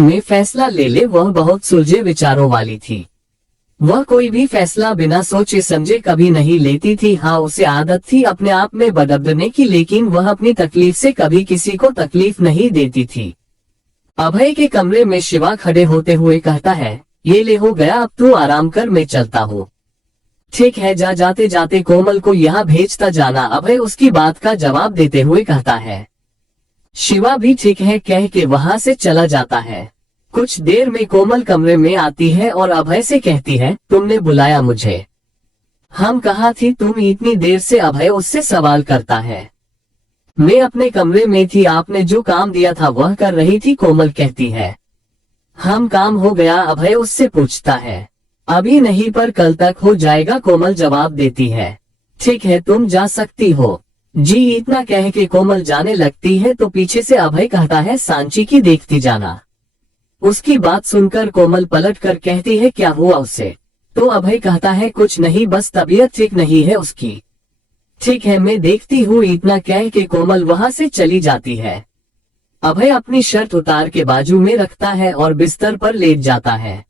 में फैसला ले ले। वह बहुत सुलझे विचारों वाली थी। वह कोई भी फैसला बिना सोचे समझे कभी नहीं लेती थी। हाँ, उसे आदत थी अपने आप में बदलने की, लेकिन वह अपनी तकलीफ से कभी किसी को तकलीफ नहीं देती थी। अभय के कमरे में शिवा खड़े होते हुए कहता है, ये ले हो गया, अब तू आराम कर, मैं चलता हूँ। ठीक है, जा। जाते जाते कोमल को यहाँ भेजता जाना, अभय उसकी बात का जवाब देते हुए कहता है। शिवा भी ठीक है कह के वहाँ से चला जाता है। कुछ देर में कोमल कमरे में आती है और अभय से कहती है, तुमने बुलाया मुझे? हम कहाँ थी तुम इतनी देर से? अभय उससे सवाल करता है। मैं अपने कमरे में थी, आपने जो काम दिया था वह कर रही थी, कोमल कहती है। हम काम हो गया? अभय उससे पूछता है। अभी नहीं पर कल तक हो जाएगा, कोमल जवाब देती है। ठीक है, तुम जा सकती हो। जी। इतना कह के कोमल जाने लगती है तो पीछे से अभय कहता है, सांची की देखती जाना। उसकी बात सुनकर कोमल पलट कर कहती है, क्या हुआ उसे? तो अभय कहता है, कुछ नहीं, बस तबीयत ठीक नहीं है उसकी। ठीक है, मैं देखती हूँ। इतना कह के कोमल वहाँ से चली जाती है। अभय अपनी शर्ट उतार के बाजू में रखता है और बिस्तर पर लेट जाता है।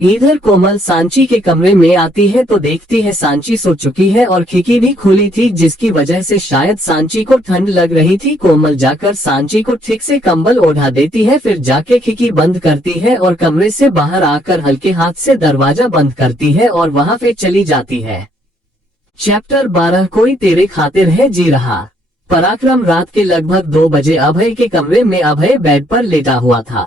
इधर कोमल सांची के कमरे में आती है तो देखती है सांची सो चुकी है और खिड़की भी खुली थी, जिसकी वजह से शायद सांची को ठंड लग रही थी। कोमल जाकर सांची को ठीक से कंबल ओढ़ा देती है, फिर जाके खिड़की बंद करती है और कमरे से बाहर आकर हल्के हाथ से दरवाजा बंद करती है और वहाँ पे चली जाती है। चैप्टर 12 कोई तेरे खातिर है जी रहा। पराक्रम रात के लगभग 2 बजे अभय के कमरे में अभय बेड पर लेटा हुआ था।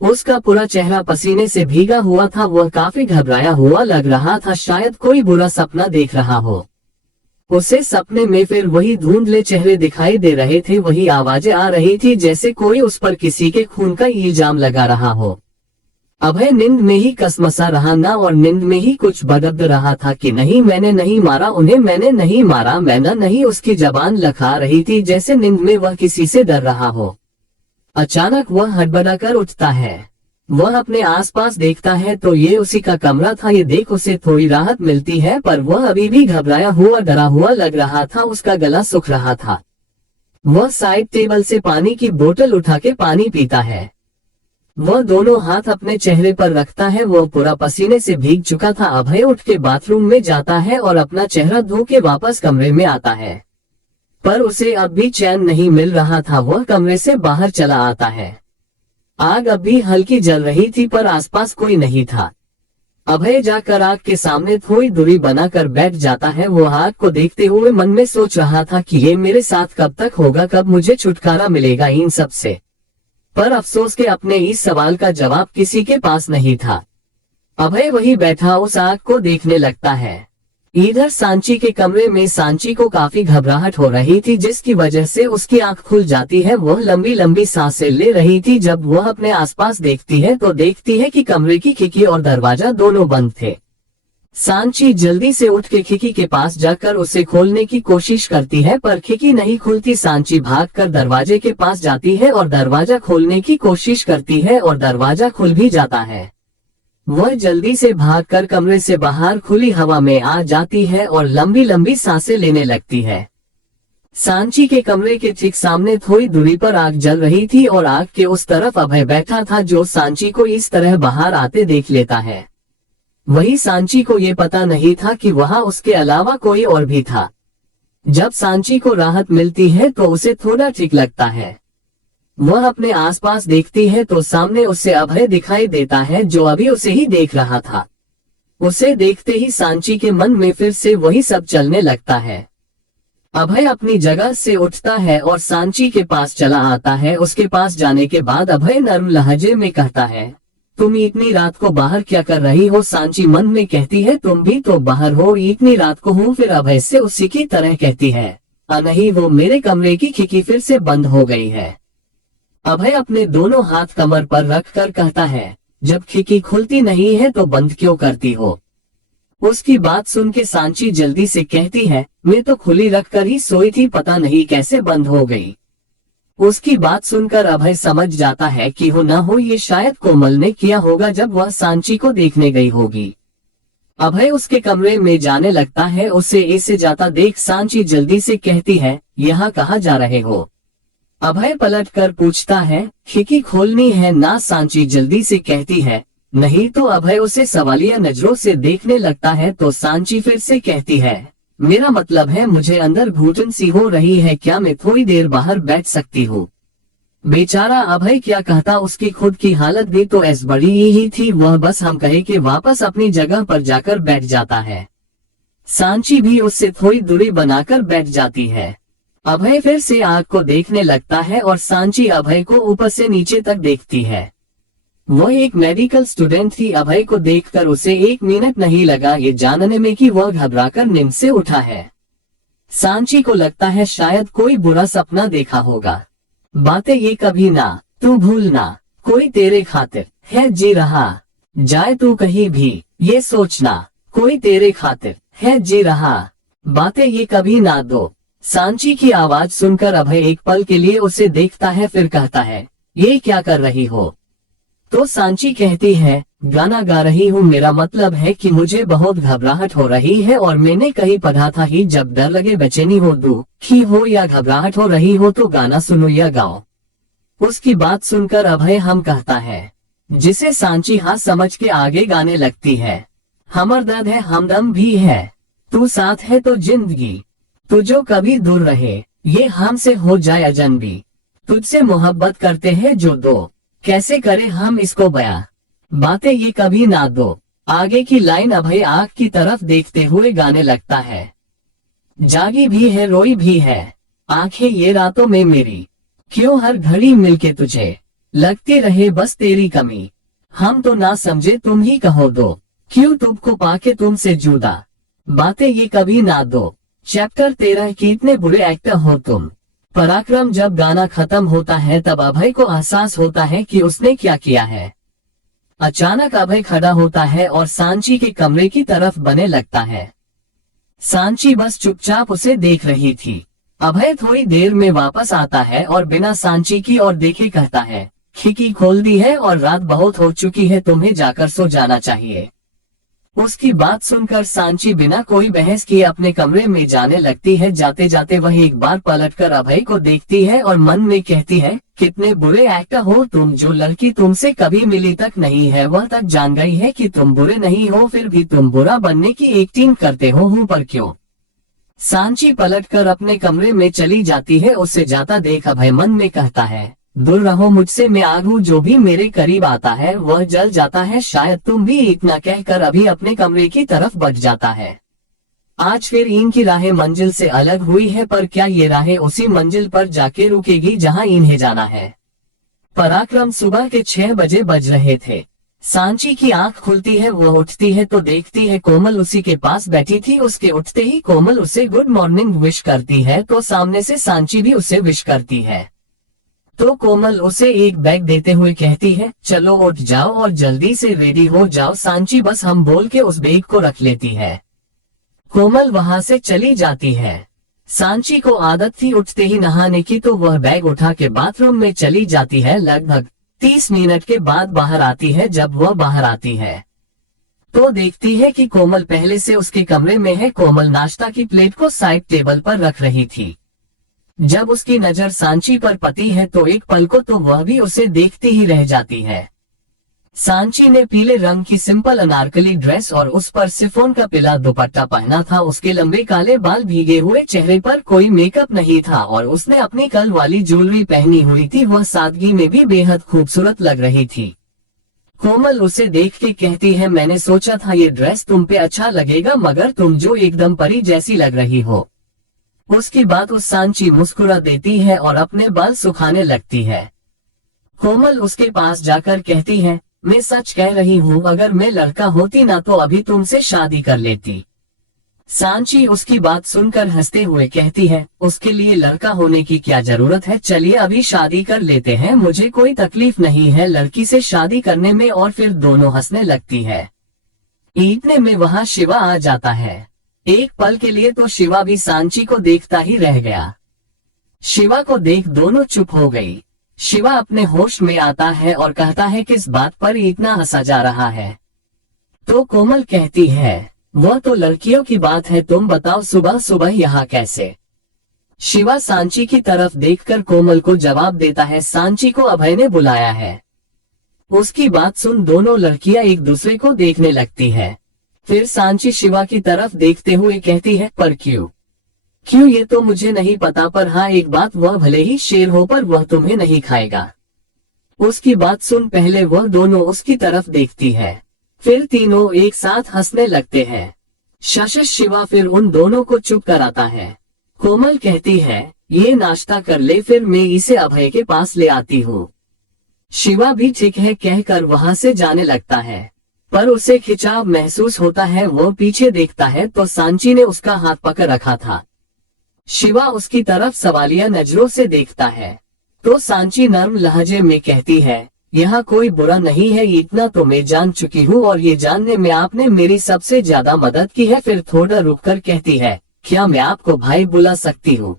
उसका पूरा चेहरा पसीने से भीगा हुआ था। वह काफी घबराया हुआ लग रहा था, शायद कोई बुरा सपना देख रहा हो। उसे सपने में फिर वही धुंधले चेहरे दिखाई दे रहे थे, वही आवाजें आ रही थी जैसे कोई उस पर किसी के खून का इल्जाम लगा रहा हो। अभय नींद में ही कसमसा रहा ना, और नींद में ही कुछ बदब रहा था कि नहीं, मैंने नहीं मारा उन्हें, मैंने नहीं मारा, मैंने नहीं। उसकी जबान लखा रही थी जैसे नींद में वह किसी से डर रहा हो। अचानक वह हड़बड़ाकर उठता है। वह अपने आसपास देखता है तो ये उसी का कमरा था। ये देख उसे थोड़ी राहत मिलती है, पर वह अभी भी घबराया हुआ डरा हुआ लग रहा था। उसका गला सूख रहा था। वह साइड टेबल से पानी की बोतल उठा के पानी पीता है। वह दोनों हाथ अपने चेहरे पर रखता है। वह पूरा पसीने से भीग चुका था। अभय उठ के बाथरूम में जाता है और अपना चेहरा धो के वापस कमरे में आता है, पर उसे अब भी चैन नहीं मिल रहा था। वह कमरे से बाहर चला आता है। आग अब भी हल्की जल रही थी, पर आसपास कोई नहीं था। अभय जाकर आग के सामने थोड़ी दूरी बनाकर बैठ जाता है। वो आग को देखते हुए मन में सोच रहा था कि ये मेरे साथ कब तक होगा, कब मुझे छुटकारा मिलेगा इन सब से। पर अफसोस के अपने इस सवाल का जवाब किसी के पास नहीं था। अभय वही बैठा उस आग को देखने लगता है। इधर सांची के कमरे में सांची को काफी घबराहट हो रही थी, जिसकी वजह से उसकी आंख खुल जाती है। वह लंबी लंबी सांसें ले रही थी। जब वह अपने आसपास देखती है तो देखती है कि कमरे की खिड़की और दरवाजा दोनों बंद थे। सांची जल्दी से उठ के खिड़की के पास जाकर उसे खोलने की कोशिश करती है, पर खिड़की नहीं खुलती। सांची भागकर दरवाजे के पास जाती है और दरवाजा खोलने की कोशिश करती है और दरवाजा खुल भी जाता है। वह जल्दी से भागकर कमरे से बाहर खुली हवा में आ जाती है और लंबी लंबी सांसें लेने लगती है। सांची के कमरे के ठीक सामने थोड़ी दूरी पर आग जल रही थी और आग के उस तरफ अभय बैठा था, जो सांची को इस तरह बाहर आते देख लेता है। वही सांची को ये पता नहीं था कि वहाँ उसके अलावा कोई और भी था। जब सांची को राहत मिलती है तो उसे थोड़ा ठीक लगता है। वह अपने आसपास देखती है तो सामने उसे अभय दिखाई देता है, जो अभी उसे ही देख रहा था। उसे देखते ही सांची के मन में फिर से वही सब चलने लगता है। अभय अपनी जगह से उठता है और सांची के पास चला आता है। उसके पास जाने के बाद अभय नर्म लहजे में कहता है, तुम इतनी रात को बाहर क्या कर रही हो? सांची मन में कहती है, तुम भी तो बाहर हो, इतनी रात को हूँ। फिर अभय से उसी की तरह कहती है, नहीं, वो मेरे कमरे की खिड़की फिर से बंद हो गई है। अभय अपने दोनों हाथ कमर पर रखकर कहता है, जब खिड़की खुलती नहीं है तो बंद क्यों करती हो? उसकी बात सुन के सांची जल्दी से कहती है, मैं तो खुली रखकर ही सोई थी, पता नहीं कैसे बंद हो गई। उसकी बात सुनकर अभय समझ जाता है कि हो ना हो ये शायद कोमल ने किया होगा जब वह सांची को देखने गई होगी। अभय उसके कमरे में जाने लगता है। उसे ऐसे जाता देख सांची जल्दी से कहती है, यहाँ कहाँ जा रहे हो? अभय पलट कर पूछता है, खिड़की खोलनी है ना? सांची जल्दी से कहती है, नहीं तो अभय उसे सवालिया नजरों से देखने लगता है तो सांची फिर से कहती है, मेरा मतलब है मुझे अंदर घुटन सी हो रही है, क्या मैं थोड़ी देर बाहर बैठ सकती हूँ? बेचारा अभय क्या कहता, उसकी खुद की हालत भी तो ऐस बड़ी ही थी, वह बस हम कहे कि वापस अपनी जगह पर जाकर बैठ जाता है। सांची भी उससे थोड़ी दूरी बनाकर बैठ जाती है। अभय फिर से आग को देखने लगता है और सांची अभय को ऊपर से नीचे तक देखती है। वह एक मेडिकल स्टूडेंट थी। अभय को देखकर उसे 1 मिनट नहीं लगा ये जानने में कि वह घबराकर नींद से उठा है। सांची को लगता है शायद कोई बुरा सपना देखा होगा। बातें ये कभी ना, तू भूलना, कोई तेरे खातिर है जी रहा, जाए तू कहीं भी, ये सोचना, कोई तेरे खातिर है जी रहा, बातें ये कभी ना दो। सांची की आवाज सुनकर अभय एक पल के लिए उसे देखता है, फिर कहता है, ये क्या कर रही हो? तो सांची कहती है, गाना गा रही हूँ, मेरा मतलब है कि मुझे बहुत घबराहट हो रही है और मैंने कहीं पढ़ा था कि जब डर लगे, बेचैनी हो, दुखी हो या घबराहट हो रही हो तो गाना सुनो या गाओ। उसकी बात सुनकर अभय हम कहता है, जिसे सांची हाँ समझ के आगे गाने लगती है, हमदर्द है हमदम भी है, तू साथ है तो जिंदगी, तू जो कभी दूर रहे, ये हमसे हो जाए अजनबी, तुझसे मोहब्बत करते हैं जो दो, कैसे करें हम इसको बयां, बातें ये कभी ना दो। आगे की लाइन अभय आग की तरफ देखते हुए गाने लगता है, जागी भी है रोई भी है, आंखें ये रातों में मेरी, क्यों हर घड़ी मिलके तुझे लगती रहे बस तेरी कमी, हम तो ना समझे तुम ही कहो दो, क्यों तुमको पाके तुमसे जुदा, बातें ये कभी ना दो। चैप्टर 13 कितने बुरे एक्टर हो तुम। पराक्रम जब गाना खत्म होता है तब अभय को एहसास होता है कि उसने क्या किया है। अचानक अभय खड़ा होता है और सांची के कमरे की तरफ बढ़ने लगता है। सांची बस चुपचाप उसे देख रही थी। अभय थोड़ी देर में वापस आता है और बिना सांची की ओर देखे कहता है, खिड़की खोल दी है और रात बहुत हो चुकी है, तुम्हें जाकर सो जाना चाहिए। उसकी बात सुनकर सांची बिना कोई बहस किए अपने कमरे में जाने लगती है। जाते जाते वह एक बार पलटकर अभय को देखती है और मन में कहती है, कितने बुरे एक्टर हो तुम, जो लड़की तुमसे कभी मिली तक नहीं है वह तक जान गई है कि तुम बुरे नहीं हो, फिर भी तुम बुरा बनने की एक्टिंग करते हो, हूँ पर क्यों? सांची पलटकर अपने कमरे में चली जाती है। उसे जाता देख अभय मन में कहता है, दूर रहो मुझसे, मैं आग हूँ, जो भी मेरे करीब आता है वह जल जाता है, शायद तुम भी इतना कहकर अभी अपने कमरे की तरफ बढ़ जाता है। आज फिर इनकी राहें मंजिल से अलग हुई है, पर क्या ये राहें उसी मंजिल पर जाके रुकेगी जहां इन्हें जाना है? पराक्रम सुबह के 6 बजे बज रहे थे। सांची की आंख खुलती है, वह उठती है तो देखती है कोमल उसी के पास बैठी थी। उसके उठते ही कोमल उसे गुड मॉर्निंग विश करती है तो सामने से सांची भी उसे विश करती है। तो कोमल उसे एक बैग देते हुए कहती है, चलो उठ जाओ और जल्दी से रेडी हो जाओ। सांची बस हम बोल के उस बैग को रख लेती है। कोमल वहां से चली जाती है। सांची को आदत थी उठते ही नहाने की, तो वह बैग उठा के बाथरूम में चली जाती है। लगभग 30 मिनट के बाद बाहर आती है। जब वह बाहर आती है तो देखती है कि कोमल पहले से उसके कमरे में है। कोमल नाश्ता की प्लेट को साइड टेबल पर रख रही थी। जब उसकी नजर सांची पर पड़ती है तो एक पल को तो वह भी उसे देखती ही रह जाती है। सांची ने पीले रंग की सिंपल अनारकली ड्रेस और उस पर सिफोन का पीला दुपट्टा पहना था। उसके लंबे काले बाल, भीगे हुए चेहरे पर कोई मेकअप नहीं था और उसने अपनी कल वाली ज्वेलरी पहनी हुई थी। वह सादगी में भी बेहद खूबसूरत लग रही थी। कोमल उसे देख के कहती है, मैंने सोचा था ये ड्रेस तुम पे अच्छा लगेगा, मगर तुम जो एकदम परी जैसी लग रही हो। उसकी बात उस सांची मुस्कुरा देती है और अपने बाल सुखाने लगती है। कोमल उसके पास जाकर कहती है, मैं सच कह रही हूँ, अगर मैं लड़का होती ना तो अभी तुमसे शादी कर लेती। सांची उसकी बात सुनकर हंसते हुए कहती है, उसके लिए लड़का होने की क्या जरूरत है, चलिए अभी शादी कर लेते हैं, मुझे कोई तकलीफ नहीं है लड़की से शादी करने में। और फिर दोनों हंसने लगती है। इतने में वहाँ शिवा आ जाता है। एक पल के लिए तो शिवा भी सांची को देखता ही रह गया। शिवा को देख दोनों चुप हो गई। शिवा अपने होश में आता है और कहता है, किस बात पर इतना हंसा जा रहा है? तो कोमल कहती है, वह तो लड़कियों की बात है, तुम बताओ सुबह सुबह यहाँ कैसे? शिवा सांची की तरफ देखकर कोमल को जवाब देता है, सांची को अभय ने बुलाया है। उसकी बात सुन दोनों लड़कियां एक दूसरे को देखने लगती है। फिर सांची शिवा की तरफ देखते हुए कहती है, पर क्यों? क्यों ये तो मुझे नहीं पता, पर हाँ एक बात, वह भले ही शेर हो पर वह तुम्हें नहीं खाएगा। उसकी बात सुन पहले वह दोनों उसकी तरफ देखती है, फिर तीनों एक साथ हंसने लगते हैं। शशश शिवा फिर उन दोनों को चुप कराता है। कोमल कहती है, ये नाश्ता कर ले, फिर मैं इसे अभय के पास ले आती हूँ। शिवा भी ठीक है कहकर वहां से जाने लगता है, पर उसे खिंचाव महसूस होता है। वो पीछे देखता है तो सांची ने उसका हाथ पकड़ रखा था। शिवा उसकी तरफ सवालिया नजरों से देखता है तो सांची नर्म लहजे में कहती है, यहाँ कोई बुरा नहीं है, इतना तो मैं जान चुकी हूँ और ये जानने में आपने मेरी सबसे ज्यादा मदद की है। फिर थोड़ा रुककर कहती है, क्या मैं आपको भाई बुला सकती हूँ?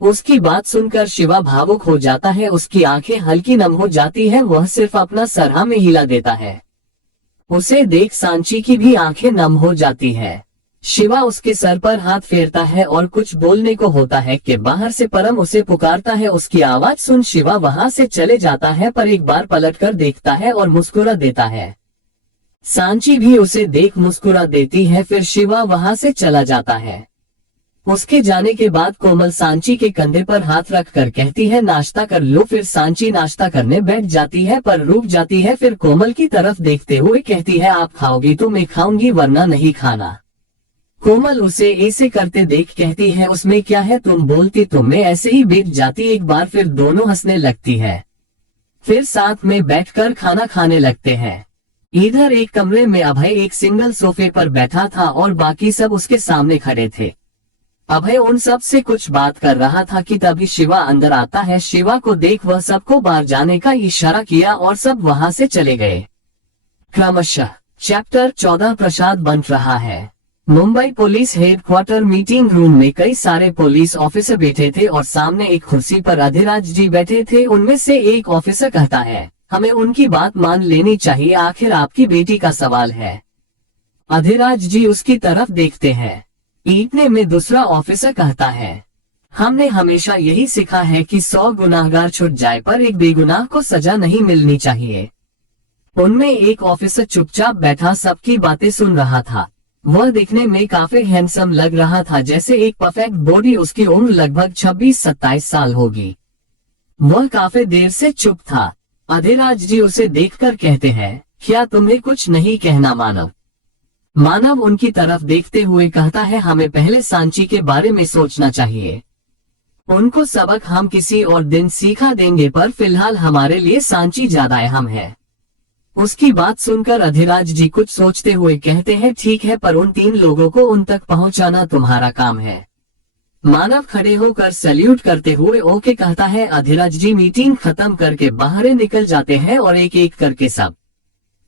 उसकी बात सुनकर शिवा भावुक हो जाता है, उसकी आंखें हल्की नम हो जाती है। वह सिर्फ अपना सर हाँ में हिला देता है। उसे देख सांची की भी आंखें नम हो जाती है। शिवा उसके सर पर हाथ फेरता है और कुछ बोलने को होता है कि बाहर से परम उसे पुकारता है। उसकी आवाज सुन शिवा वहां से चले जाता है, पर एक बार पलटकर देखता है और मुस्कुरा देता है। सांची भी उसे देख मुस्कुरा देती है, फिर शिवा वहां से चला जाता है। उसके जाने के बाद कोमल सांची के कंधे पर हाथ रखकर कहती है, नाश्ता कर लो। फिर सांची नाश्ता करने बैठ जाती है, पर रुक जाती है। फिर कोमल की तरफ देखते हुए कहती है, आप खाओगी तो मैं खाऊंगी, वरना नहीं खाना। कोमल उसे ऐसे करते देख कहती है, उसमें क्या है, तुम बोलती तो मैं ऐसे ही बैठ जाती एक बार। फिर दोनों हंसने लगती है, फिर साथ में बैठकर खाना खाने लगते हैं। इधर एक कमरे में अभय एक सिंगल सोफे पर बैठा था और बाकी सब उसके सामने खड़े थे। अभय उन सब से कुछ बात कर रहा था कि तभी शिवा अंदर आता है। शिवा को देख वह सबको बाहर जाने का इशारा किया और सब वहां से चले गए। क्रमशः चैप्टर 14 प्रसाद बन रहा है। Mumbai police headquarter meeting room में कई सारे पुलिस ऑफिसर बैठे थे और सामने एक कुर्सी पर अधिराज जी बैठे थे। उनमें से एक ऑफिसर कहता है, हमें उनकी बात मान लेनी चाहिए, आखिर आपकी बेटी का सवाल है। अधिराज जी उसकी तरफ देखते हैं। इतने में दूसरा ऑफिसर कहता है, हमने हमेशा यही सीखा है कि 100 गुनाहगार छूट जाए पर एक बेगुनाह को सजा नहीं मिलनी चाहिए। उनमें एक ऑफिसर चुपचाप बैठा सबकी बातें सुन रहा था। वह दिखने में काफी हैंडसम लग रहा था, जैसे एक परफेक्ट बॉडी। उसकी उम्र लगभग 26-27 साल होगी। वह काफी देर से चुप था। अधिराज जी उसे देखकर कहते हैं, क्या तुम्हें कुछ नहीं कहना मानव? मानव उनकी तरफ देखते हुए कहता है, हमें पहले सांची के बारे में सोचना चाहिए। उनको सबक हम किसी और दिन सिखा देंगे, पर फिलहाल हमारे लिए सांची ज्यादा अहम है। उसकी बात सुनकर अधिराज जी कुछ सोचते हुए कहते हैं, ठीक है, पर उन 3 लोगों को उन तक पहुंचाना तुम्हारा काम है। मानव खड़े होकर सैल्यूट करते हुए ओके कहता है। अधिराज जी मीटिंग खत्म करके बाहर निकल जाते हैं और एक एक करके सब।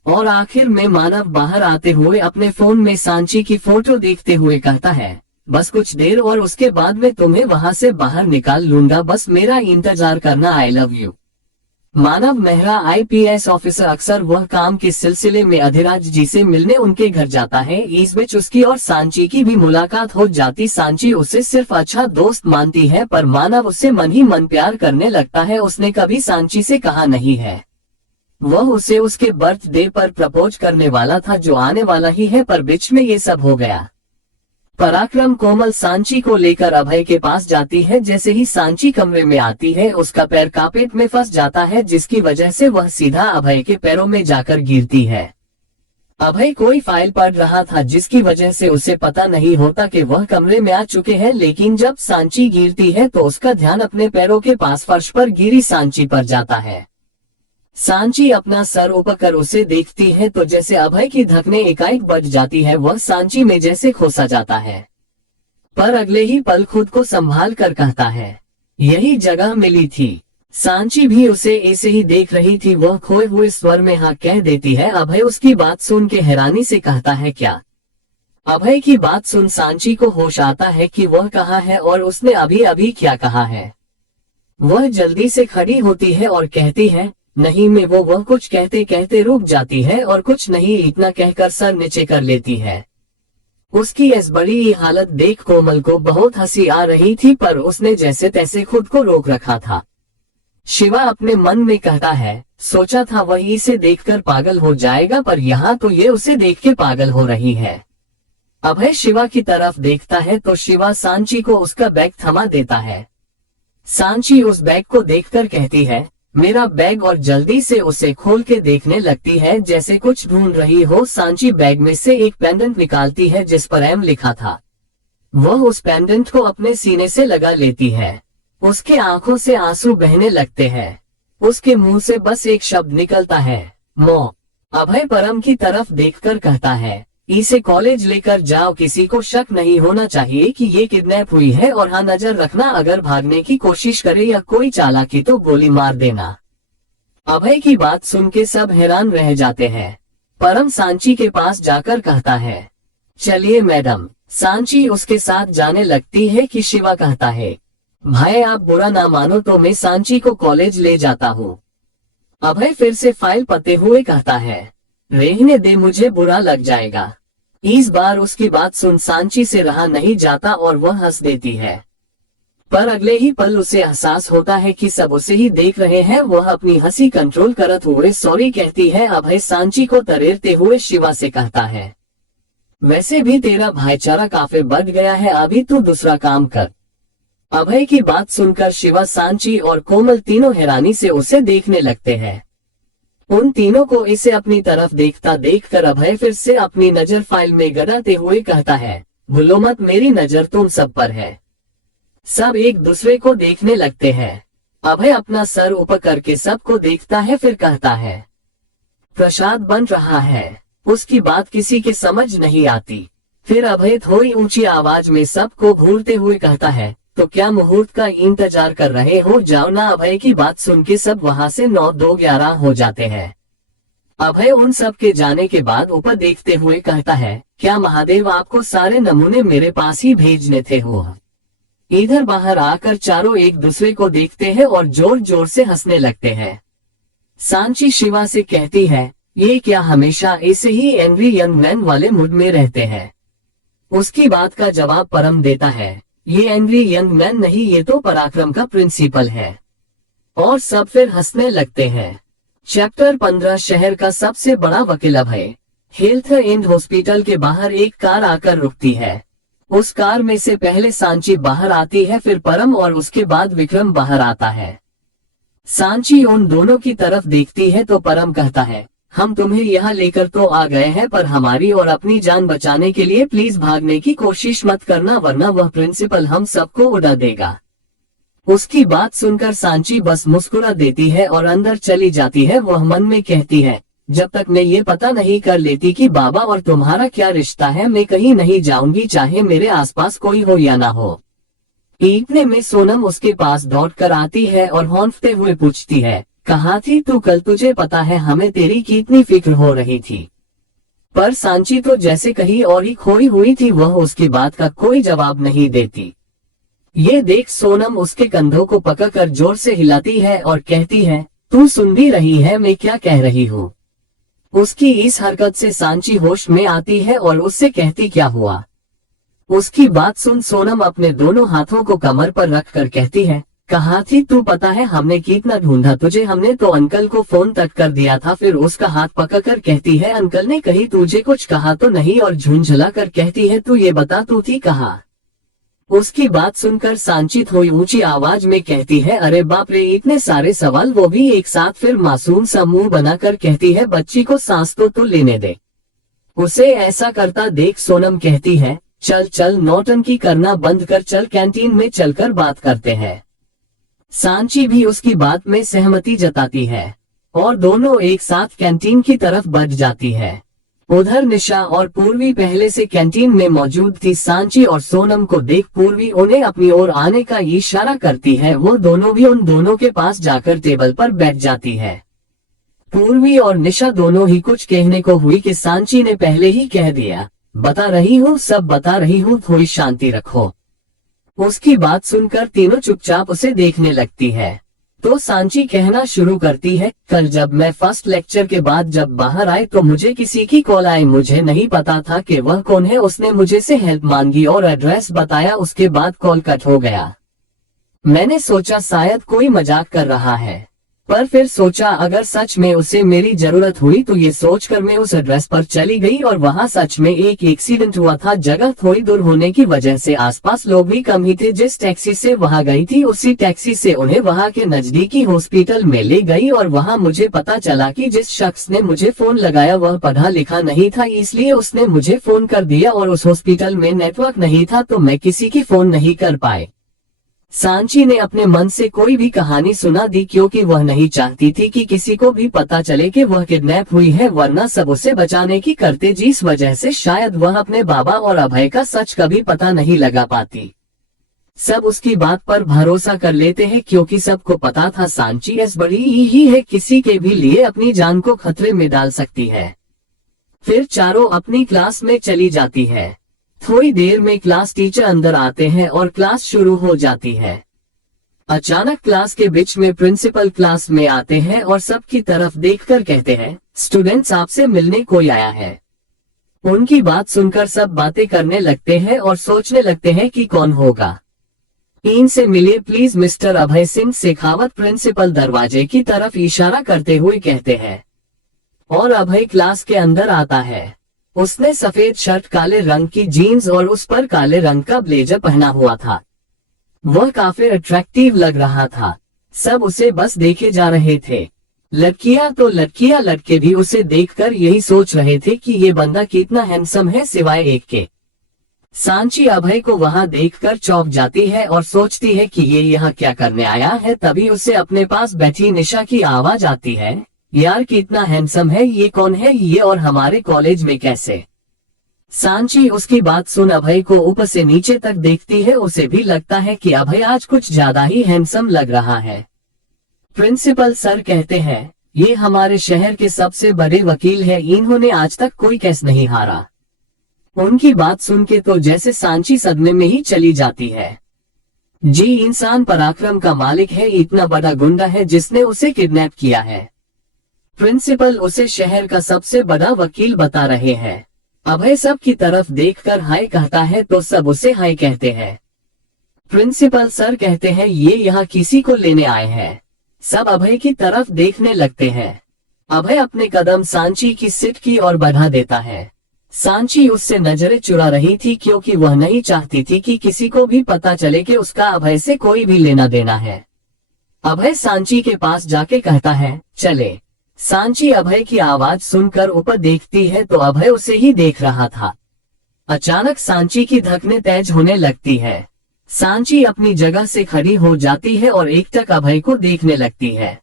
और आखिर में मानव बाहर आते हुए अपने फोन में सांची की फोटो देखते हुए कहता है, बस कुछ देर और उसके बाद मैं तुम्हें वहां से बाहर निकाल लूंगा, बस मेरा इंतजार करना। I love you. Manav Mehra IPS officer अक्सर वह काम के सिलसिले में अधिराज जी से मिलने उनके घर जाता है। इस बीच उसकी और सांची की भी मुलाकात हो जाती। सांची उसे सिर्फ अच्छा दोस्त मानती है, पर मानव उससे मन ही मन प्यार करने लगता है। उसने कभी सांची से कहा नहीं है। वह उसे उसके बर्थडे पर प्रपोज करने वाला था, जो आने वाला ही है, पर बीच में ये सब हो गया। पराक्रम कोमल सांची को लेकर अभय के पास जाती है। जैसे ही सांची कमरे में आती है, उसका पैर कारपेट में फंस जाता है, जिसकी वजह से वह सीधा अभय के पैरों में जाकर गिरती है। अभय कोई फाइल पढ़ रहा था, जिसकी वजह से उसे पता नहीं होता कि वह कमरे में आ चुके हैं। लेकिन जब सांची गिरती है तो उसका ध्यान अपने पैरों के पास फर्श पर गिरी सांची पर जाता है। सांची अपना सर ऊपर कर उसे देखती है तो जैसे अभय की धड़कनें एकाएक बढ़ जाती है। वह सांची में जैसे खोसा जाता है, पर अगले ही पल खुद को संभाल कर कहता है, यही जगह मिली थी। सांची भी उसे ऐसे ही देख रही थी। वह खोए हुए स्वर में हाँ कह देती है। अभय उसकी बात सुन के हैरानी से कहता है, क्या? अभय की बात सुन सांची को होश आता है कि वह कहाँ है और उसने अभी अभी क्या कहा है। वह जल्दी से खड़ी होती है और कहती है, नहीं मैं वह कुछ कहते कहते रुक जाती है और कुछ नहीं इतना कहकर सर नीचे कर लेती है। उसकी इस बड़ी हालत देख कोमल को बहुत हंसी आ रही थी, पर उसने जैसे तैसे खुद को रोक रखा था। शिवा अपने मन में कहता है, सोचा था वही इसे देखकर पागल हो जाएगा, पर यहाँ तो ये उसे देख के पागल हो रही है। अभय शिवा की तरफ देखता है तो शिवा सांची को उसका बैग थमा देता है। सांची उस बैग को देखकर कहती है, मेरा बैग, और जल्दी से उसे खोल के देखने लगती है जैसे कुछ ढूंढ रही हो। सांची बैग में से एक पेंडेंट निकालती है जिस पर एम लिखा था। वह उस पेंडेंट को अपने सीने से लगा लेती है। उसके आंखों से आंसू बहने लगते हैं। उसके मुंह से बस एक शब्द निकलता है, मो। अभय परम की तरफ देखकर कहता है, इसे कॉलेज लेकर जाओ, किसी को शक नहीं होना चाहिए कि ये किडनैप हुई है, और हाँ नजर रखना, अगर भागने की कोशिश करे या कोई चालाकी तो गोली मार देना। अभय की बात सुन के सब हैरान रह जाते हैं। परम सांची के पास जाकर कहता है, चलिए मैडम। सांची उसके साथ जाने लगती है कि शिवा कहता है, भाई आप बुरा ना मानो तो मैं सांची को कॉलेज ले जाता हूँ। अभय फिर से फाइल पते हुए कहता है, रहने दे, मुझे बुरा लग जाएगा। इस बार उसकी बात सुन सांची से रहा नहीं जाता और वह हंस देती है। पर अगले ही पल उसे एहसास होता है कि सब उसे ही देख रहे हैं। वह अपनी हंसी कंट्रोल करते हुए सॉरी कहती है। अभय सांची को तरेरते हुए शिवा से कहता है, वैसे भी तेरा भाईचारा काफी बढ़ गया है, अभी तू दूसरा काम कर। अभय की बात सुनकर शिवा, सांची और कोमल तीनों हैरानी से उसे देखने लगते हैं। उन तीनों को इसे अपनी तरफ देखता देखकर अभय फिर से अपनी नजर फाइल में गड़ाते हुए कहता है, भूलो मत, मेरी नजर तुम सब पर है। सब एक दूसरे को देखने लगते हैं। अभय अपना सर ऊपर करके सबको देखता है, फिर कहता है, प्रसाद बन रहा है। उसकी बात किसी के समझ नहीं आती। फिर अभय थोड़ी ऊंची आवाज में सबको घूरते हुए कहता है, तो क्या मुहूर्त का इंतजार कर रहे हो, जाओ ना। अभय की बात सुन के सब वहां से 9-2-11 हो जाते हैं। अभय उन सब के जाने के बाद ऊपर देखते हुए कहता है, क्या महादेव, आपको सारे नमूने मेरे पास ही भेजने थे हो। इधर बाहर आकर चारों एक दूसरे को देखते हैं और जोर जोर से हंसने लगते हैं। सांची शिवा से कहती है, ये क्या हमेशा ऐसे ही एंग्री यंग मैन वाले मूड में रहते हैं। उसकी बात का जवाब परम देता है, ये एंग्री यंग मैन नहीं, ये तो पराक्रम का प्रिंसिपल है। और सब फिर हंसने लगते हैं। चैप्टर 15 शहर का सबसे बड़ा वकील अभय। हेल्थ एंड हॉस्पिटल के बाहर एक कार आकर रुकती है। उस कार में से पहले सांची बाहर आती है, फिर परम और उसके बाद विक्रम बाहर आता है। सांची उन दोनों की तरफ देखती है तो परम कहता है, हम तुम्हें यहाँ लेकर तो आ गए हैं, पर हमारी और अपनी जान बचाने के लिए प्लीज भागने की कोशिश मत करना, वरना वह प्रिंसिपल हम सबको उड़ा देगा। उसकी बात सुनकर सांची बस मुस्कुरा देती है और अंदर चली जाती है। वह मन में कहती है, जब तक मैं ये पता नहीं कर लेती कि बाबा और तुम्हारा क्या रिश्ता है, मैं कहीं नहीं जाऊंगी, चाहे मेरे आसपास कोई हो या ना हो। इतने में सोनम उसके पास दौड़ कर आती है और हौंफते हुए पूछती है, कहाँ थी तू कल, तुझे पता है हमें तेरी कितनी फिक्र हो रही थी। पर सांची तो जैसे कहीं और ही खोई हुई थी। वह उसकी बात का कोई जवाब नहीं देती। ये देख सोनम उसके कंधों को पकड़कर जोर से हिलाती है और कहती है, तू सुन भी रही है मैं क्या कह रही हूँ। उसकी इस हरकत से सांची होश में आती है और उससे कहती, क्या हुआ। उसकी बात सुन सोनम अपने दोनों हाथों को कमर पर रखकर कहती है, कहाँ थी तू, पता है हमने कितना ढूंढा तुझे, हमने तो अंकल को फोन तक कर दिया था। फिर उसका हाथ पकड़कर कहती है, अंकल ने कहीं तुझे कुछ कहा तो नहीं, और झुंझला कर कहती है, तू ये बता तू थी कहाँ। उसकी बात सुनकर सांची थोड़ी ऊंची आवाज में कहती है, अरे बाप रे, इतने सारे सवाल, वो भी एक साथ। फिर मासूम सा मुंह बनाकर कहती है, बच्ची को सांस तो लेने दे। उसे ऐसा करता देख सोनम कहती है, चल चल नौटंकी करना बंद कर, चल कैंटीन में चलकर बात करते हैं। सांची भी उसकी बात में सहमति जताती है और दोनों एक साथ कैंटीन की तरफ बढ़ जाती है। उधर निशा और पूर्वी पहले से कैंटीन में मौजूद थी। सांची और सोनम को देख पूर्वी उन्हें अपनी ओर आने का इशारा करती है। वो दोनों भी उन दोनों के पास जाकर टेबल पर बैठ जाती है। पूर्वी और निशा दोनों ही कुछ कहने को हुई कि सांची ने पहले ही कह दिया, बता रही हूँ, सब बता रही हूँ, थोड़ी शांति रखो। उसकी बात सुनकर तीनों चुपचाप उसे देखने लगती है। तो सांची कहना शुरू करती है, कल जब मैं फर्स्ट लेक्चर के बाद जब बाहर आए तो मुझे किसी की कॉल आई। मुझे नहीं पता था कि वह कौन है। उसने मुझे से हेल्प मांगी और एड्रेस बताया। उसके बाद कॉल कट हो गया। मैंने सोचा शायद कोई मजाक कर रहा है, पर फिर सोचा अगर सच में उसे मेरी जरूरत हुई तो ये सोचकर मैं उस एड्रेस पर चली गई और वहाँ सच में एक एक्सीडेंट हुआ था। जगह थोड़ी दूर होने की वजह से आसपास लोग भी कम ही थे। जिस टैक्सी से वहाँ गई थी उसी टैक्सी से उन्हें वहाँ के नजदीकी हॉस्पिटल में ले गई और वहाँ मुझे पता चला कि जिस शख्स ने मुझे फोन लगाया वह पढ़ा लिखा नहीं था, इसलिए उसने मुझे फोन कर दिया और उस हॉस्पिटल में नेटवर्क नहीं था तो मैं किसी की फोन नहीं कर पाए। सांची ने अपने मन से कोई भी कहानी सुना दी क्योंकि वह नहीं चाहती थी कि किसी को भी पता चले कि वह किडनैप हुई है, वरना सब उसे बचाने की करते, जिस वजह से शायद वह अपने बाबा और अभय का सच कभी पता नहीं लगा पाती। सब उसकी बात पर भरोसा कर लेते हैं क्योंकि सबको पता था सांची बड़ी ही है, किसी के भी लिए अपनी जान को खतरे में डाल सकती है। फिर चारों अपनी क्लास में चली जाती है। थोड़ी देर में क्लास टीचर अंदर आते हैं और क्लास शुरू हो जाती है। अचानक क्लास के बीच में प्रिंसिपल क्लास में आते हैं और सबकी तरफ देखकर कहते हैं, स्टूडेंट्स आपसे मिलने कोई आया है। उनकी बात सुनकर सब बातें करने लगते हैं और सोचने लगते हैं कि कौन होगा। इनसे मिलिए please mister Abhay Singh Shekhawat, principal दरवाजे की तरफ इशारा करते हुए कहते हैं और अभय क्लास के अंदर आता है। उसने सफेद शर्ट, काले रंग की जीन्स और उस पर काले रंग का ब्लेजर पहना हुआ था। वह काफी अट्रैक्टिव लग रहा था। सब उसे बस देखे जा रहे थे। लड़कियां तो लड़कियां, लड़के भी उसे देखकर यही सोच रहे थे कि ये बंदा कितना हैंडसम है, सिवाय एक के। सांची अभय को वहां देखकर चौंक जाती है और सोचती है कि ये यहाँ क्या करने आया है। तभी उसे अपने पास बैठी निशा की आवाज आती है, यार कितना हैंडसम है, ये कौन है ये और हमारे कॉलेज में कैसे। सांची उसकी बात सुन अभय को ऊपर से नीचे तक देखती है। उसे भी लगता है कि अभय आज कुछ ज्यादा ही हैंडसम लग रहा है। प्रिंसिपल सर कहते हैं, ये हमारे शहर के सबसे बड़े वकील है, इन्होंने आज तक कोई केस नहीं हारा। उनकी बात सुन के तो जैसे सांची सदमे में ही चली जाती है। जी इंसान पराक्रम का मालिक है, इतना बड़ा गुंडा है जिसने उसे किडनैप किया है। प्रिंसिपल उसे शहर का सबसे बड़ा वकील बता रहे हैं। अभय सब की तरफ देखकर हाय कहता है तो सब उसे हाय कहते हैं। प्रिंसिपल सर कहते हैं, ये यहाँ किसी को लेने आए हैं। सब अभय की तरफ देखने लगते हैं। अभय अपने कदम सांची की सीट की ओर बढ़ा देता है। सांची उससे नजरें चुरा रही थी क्योंकि वह नहीं चाहती थी कि किसी को भी पता चले कि उसका अभय से कोई भी लेना देना है। अभय सांची के पास जाके कहता है, चले। सांची अभय की आवाज सुनकर ऊपर देखती है तो अभय उसे ही देख रहा था। अचानक सांची की धड़कनें तेज होने लगती है। सांची अपनी जगह से खड़ी हो जाती है और एकटक अभय को देखने लगती है।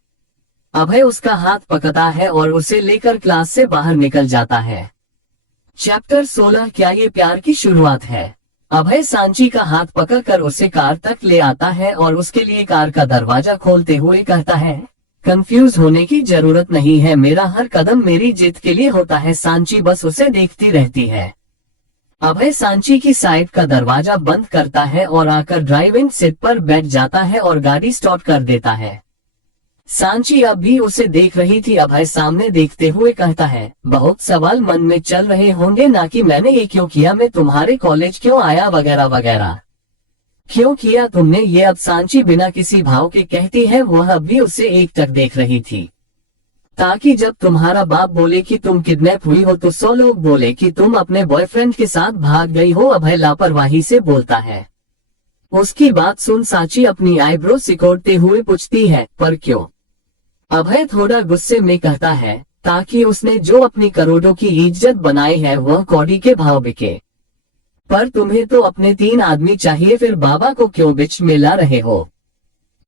अभय उसका हाथ पकड़ता है और उसे लेकर क्लास से बाहर निकल जाता है। चैप्टर 16, क्या ये प्यार की शुरुआत है। अभय सांची का हाथ पकड़कर उसे कार तक ले आता है और उसके लिए कार का दरवाजा खोलते हुए कहता है, कंफ्यूज होने की जरूरत नहीं है, मेरा हर कदम मेरी जीत के लिए होता है। सांची बस उसे देखती रहती है। अभय सांची की साइड का दरवाजा बंद करता है और आकर ड्राइविंग सीट पर बैठ जाता है और गाड़ी स्टार्ट कर देता है। सांची अब भी उसे देख रही थी। अभय सामने देखते हुए कहता है, बहुत सवाल मन में चल रहे होंगे ना कि मैंने ये क्यों किया, मैं तुम्हारे कॉलेज क्यों आया वगैरह वगैरह। क्यों किया तुमने ये। अब सांची बिना किसी भाव के कहती है। वह अब भी उसे एकटक देख रही थी ताकि जब तुम्हारा बाप बोले कि तुम किडनैप हुई हो तो 100 लोग बोले कि तुम अपने बॉयफ्रेंड के साथ भाग गई हो। अभय लापरवाही से बोलता है। उसकी बात सुन सांची अपनी आईब्रो सिकोड़ते हुए पूछती है, पर क्यों। अभय थोड़ा गुस्से में कहता है, ताकि उसने जो अपनी करोड़ों की इज्जत बनाई है वह कौड़ी के भाव बिके। पर तुम्हें तो अपने 3 आदमी चाहिए, फिर बाबा को क्यों बीच में ला रहे हो।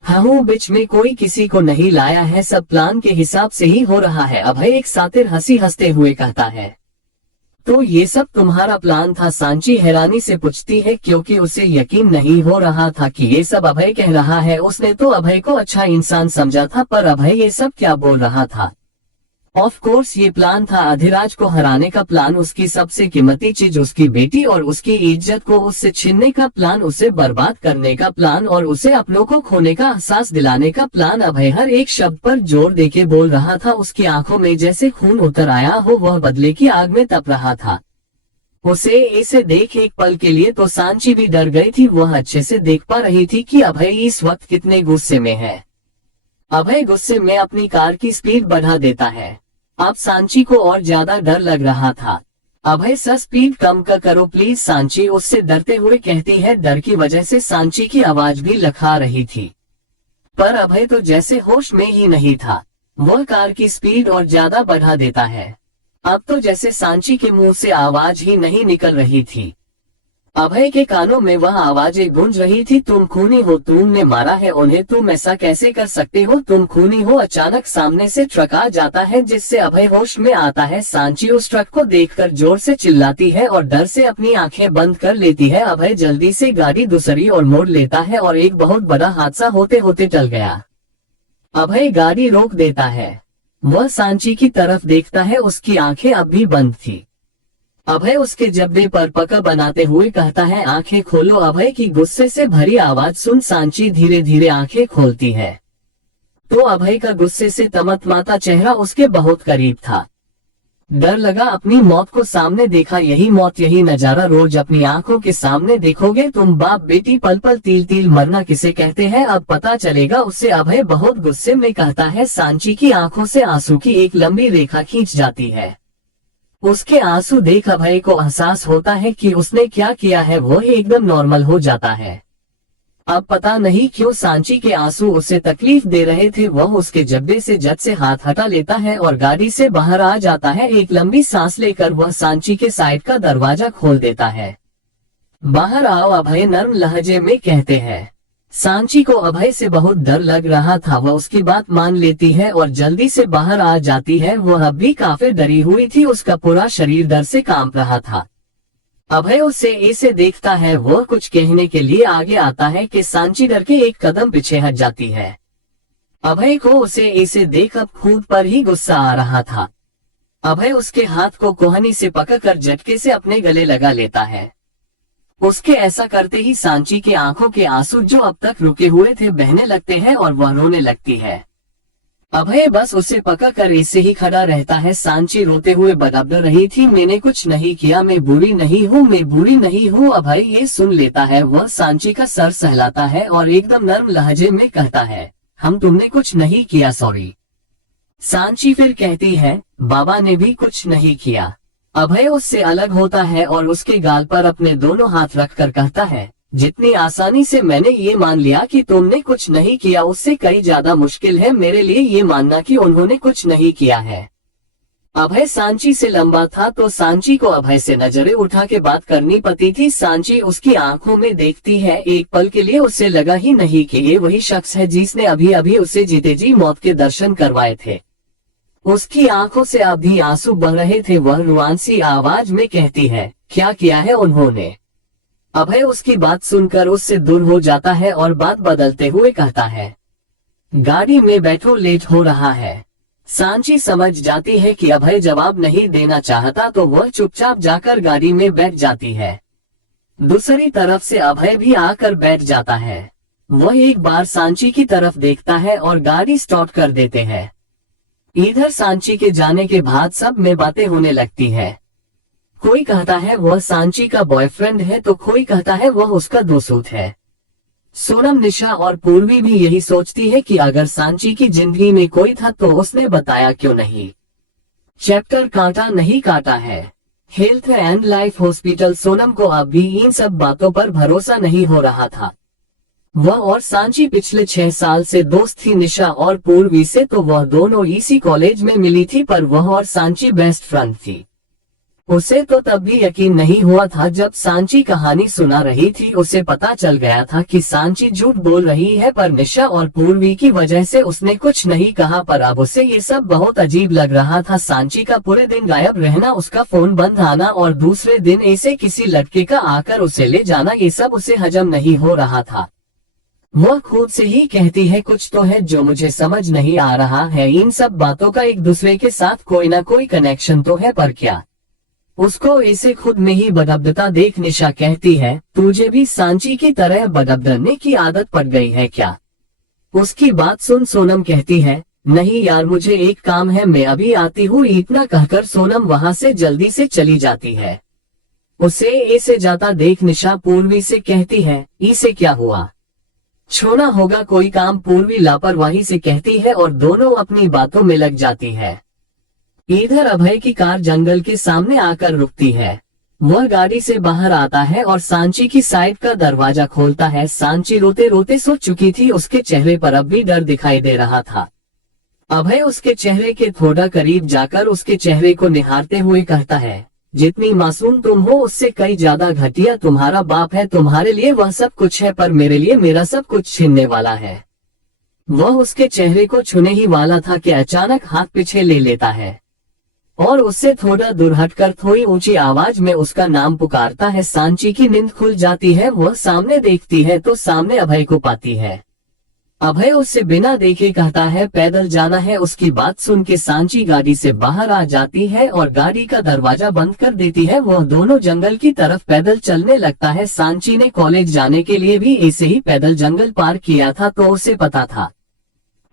हाँ, बीच में कोई किसी को नहीं लाया है, सब प्लान के हिसाब से ही हो रहा है। अभय एक सातिर हंसी हंसते हुए कहता है, तो ये सब तुम्हारा प्लान था। सांची हैरानी से पूछती है क्योंकि उसे यकीन नहीं हो रहा था कि ये सब अभय कह रहा है। उसने तो अभय को अच्छा इंसान समझा था, पर अभय ये सब क्या बोल रहा था। ऑफ कोर्स ये प्लान था अधिराज को हराने का प्लान, उसकी सबसे कीमती चीज उसकी बेटी और उसकी इज्जत को उससे छीनने का प्लान, उसे बर्बाद करने का प्लान और उसे अपनों को खोने का एहसास दिलाने का प्लान। अभय हर एक शब्द पर जोर देके बोल रहा था, उसकी आंखों में जैसे खून उतर आया हो, वह बदले की आग में तप रहा था। उसे इसे देख एक पल के लिए तो सांची भी डर गई थी। वह अच्छे से देख पा रही थी कि अभय इस वक्त कितने गुस्से में है। अभय गुस्से में अपनी कार की स्पीड बढ़ा देता है। अब सांची को और ज्यादा डर लग रहा था। अभय सर स्पीड कम करो प्लीज, सांची उससे डरते हुए कहती है। डर की वजह से सांची की आवाज भी लखा रही थी, पर अभय तो जैसे होश में ही नहीं था। वह कार की स्पीड और ज्यादा बढ़ा देता है। अब तो जैसे सांची के मुंह से आवाज ही नहीं निकल रही थी। अभय के कानों में वह आवाजें गूंज रही थी, तुम खूनी हो, तुमने मारा है उन्हें, तुम ऐसा कैसे कर सकते हो, तुम खूनी हो। अचानक सामने से ट्रक आ जाता है जिससे अभय होश में आता है। सांची उस ट्रक को देखकर जोर से चिल्लाती है और डर से अपनी आंखें बंद कर लेती है। अभय जल्दी से गाड़ी दूसरी ओर मोड़ लेता है और एक बहुत बड़ा हादसा होते होते टल गया। अभय गाड़ी रोक देता है। वह सांची की तरफ देखता है, उसकी आंखें अब भी बंद थी। अभय उसके जब्बे पर पकड़ बनाते हुए कहता है, आंखें खोलो। अभय की गुस्से से भरी आवाज सुन सांची धीरे धीरे आंखें खोलती है, तो अभय का गुस्से से तमतमाता चेहरा उसके बहुत करीब था। डर लगा, अपनी मौत को सामने देखा, यही मौत, यही नजारा रोज अपनी आंखों के सामने देखोगे तुम। बाप बेटी पल पल तिल तिल मरना किसे कहते हैं, अब पता चलेगा उससे। अभय बहुत गुस्से में कहता है। सांची की आंखों से आंसू की एक लंबी रेखा खींच जाती है। उसके आंसू देख अभय को एहसास होता है कि उसने क्या किया है। वो एकदम नॉर्मल हो जाता है। अब पता नहीं क्यों सांची के आंसू उसे तकलीफ दे रहे थे। वह उसके जब्बे से झट से हाथ हटा लेता है और गाड़ी से बाहर आ जाता है। एक लंबी सांस लेकर वह सांची के साइड का दरवाजा खोल देता है। बाहर आओ, अभय नर्म लहजे में कहते हैं। सांची को अभय से बहुत डर लग रहा था। वह उसकी बात मान लेती है और जल्दी से बाहर आ जाती है। वह अब भी काफी डरी हुई थी, उसका पूरा शरीर डर से कांप रहा था। अभय उसे ऐसे देखता है। वह कुछ कहने के लिए आगे आता है कि सांची डर के एक कदम पीछे हट जाती है। अभय को उसे ऐसे देख अब खुद पर ही गुस्सा आ रहा था। अभय उसके हाथ को कोहनी से पकड़कर झटके से अपने गले लगा लेता है। उसके ऐसा करते ही सांची की आंखों के आंसू जो अब तक रुके हुए थे बहने लगते हैं और वह रोने लगती है। अभय बस उसे पकड़कर ऐसे ही खड़ा रहता है। सांची रोते हुए बदबड़ रही थी, मैंने कुछ नहीं किया, मैं बुरी नहीं हूँ, मैं बुरी नहीं हूँ। अभय ये सुन लेता है। वह सांची का सर सहलाता है और एकदम नर्म लहजे में कहता है, हम तुमने कुछ नहीं किया, सॉरी। सांची फिर कहती है, बाबा ने भी कुछ नहीं किया। अभय उससे अलग होता है और उसके गाल पर अपने दोनों हाथ रखकर कहता है, जितनी आसानी से मैंने ये मान लिया कि तुमने कुछ नहीं किया, उससे कई ज्यादा मुश्किल है मेरे लिए ये मानना कि उन्होंने कुछ नहीं किया है। अभय सांची से लंबा था तो सांची को अभय से नजरें उठा के बात करनी पड़ती थी। सांची उसकी आंखों में देखती है। एक पल के लिए उसे लगा ही नहीं कि ये वही शख्स है जिसने अभी अभी उसे जीते जी मौत के दर्शन करवाए थे। उसकी आंखों से अभी आंसू बह रहे थे। वह रुआंसी आवाज में कहती है, क्या किया है उन्होंने। अभय उसकी बात सुनकर उससे दूर हो जाता है और बात बदलते हुए कहता है, गाड़ी में बैठो, लेट हो रहा है। सांची समझ जाती है कि अभय जवाब नहीं देना चाहता तो वह चुपचाप जाकर गाड़ी में बैठ जाती है। दूसरी तरफ से अभय भी आकर बैठ जाता है। वह एक बार सांची की तरफ देखता है और गाड़ी स्टार्ट कर देते हैं। इधर सांची के जाने के बाद सब में बातें होने लगती है। कोई कहता है वह सांची का बॉयफ्रेंड है तो कोई कहता है वह उसका दोस्त है। सोनम, निशा और पूर्वी भी यही सोचती है कि अगर सांची की जिंदगी में कोई था तो उसने बताया क्यों नहीं। चैप्टर काटा नहीं काटा है। Health and life hospital. Sonam को अब भी इन सब बातों पर भरोसा नहीं हो रहा था। वह और सांची पिछले 6 साल से दोस्त थी। निशा और पूर्वी से तो वह दोनों इसी कॉलेज में मिली थी, पर वह और सांची बेस्ट फ्रेंड थी। उसे तो तब भी यकीन नहीं हुआ था जब सांची कहानी सुना रही थी। उसे पता चल गया था कि सांची झूठ बोल रही है, पर निशा और पूर्वी की वजह से उसने कुछ नहीं कहा। पर अब उसे ये सब बहुत अजीब लग रहा था। सांची का पूरे दिन गायब रहना, उसका फोन बंद आना और दूसरे दिन ऐसे किसी लड़के का आकर उसे ले जाना, ये सब उसे हजम नहीं हो रहा था। वह खुद से ही कहती है कुछ तो है जो मुझे समझ नहीं आ रहा है, इन सब बातों का एक दूसरे के साथ कोई ना कोई कनेक्शन तो है, पर क्या। उसको इसे खुद में ही बदअब्दता देख निशा कहती है, तुझे भी सांची की तरह बदअब्दने की आदत पड़ गई है क्या। उसकी बात सुन सोनम कहती है, नहीं यार मुझे एक काम है, मैं अभी आती हूँ। इतना कहकर सोनम वहां से जल्दी से चली जाती है। उसे ऐसे जाता देख निशा पूर्वी से कहती है, इसे क्या हुआ, छोड़ा होगा कोई काम। पूर्वी लापरवाही से कहती है और दोनों अपनी बातों में लग जाती है। इधर अभय की कार जंगल के सामने आकर रुकती है। वह गाड़ी से बाहर आता है और सांची की साइड का दरवाजा खोलता है। सांची रोते रोते सो चुकी थी, उसके चेहरे पर अब भी डर दिखाई दे रहा था। अभय उसके चेहरे के थोड़ा करीब जाकर उसके चेहरे को निहारते हुए कहता है, जितनी मासूम तुम हो उससे कई ज्यादा घटिया तुम्हारा बाप है। तुम्हारे लिए वह सब कुछ है, पर मेरे लिए मेरा सब कुछ छीनने वाला है। वह उसके चेहरे को छूने ही वाला था कि अचानक हाथ पीछे ले लेता है और उससे थोड़ा दूर हटकर थोड़ी ऊंची आवाज में उसका नाम पुकारता है। सांची की नींद खुल जाती है। वह सामने देखती है तो सामने अभय को पाती है। अभय उससे बिना देखे कहता है, पैदल जाना है। उसकी बात सुन के सांची गाड़ी से बाहर आ जाती है और गाड़ी का दरवाजा बंद कर देती है। वह दोनों जंगल की तरफ पैदल चलने लगता है। सांची ने कॉलेज जाने के लिए भी ऐसे ही पैदल जंगल पार किया था, तो उसे पता था।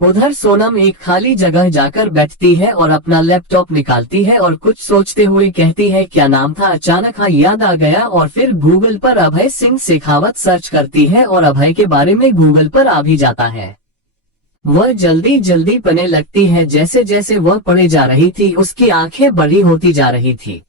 उधर सोनम एक खाली जगह जाकर बैठती है और अपना लैपटॉप निकालती है और कुछ सोचते हुए कहती है, क्या नाम था, अचानक हाँ याद आ गया। और फिर गूगल पर अभय सिंह शेखावत सर्च करती है और अभय के बारे में गूगल पर आ भी जाता है। वह जल्दी जल्दी पढ़ने लगती है। जैसे जैसे वह पढ़े जा रही थी उसकी आंखें बड़ी होती जा रही थी।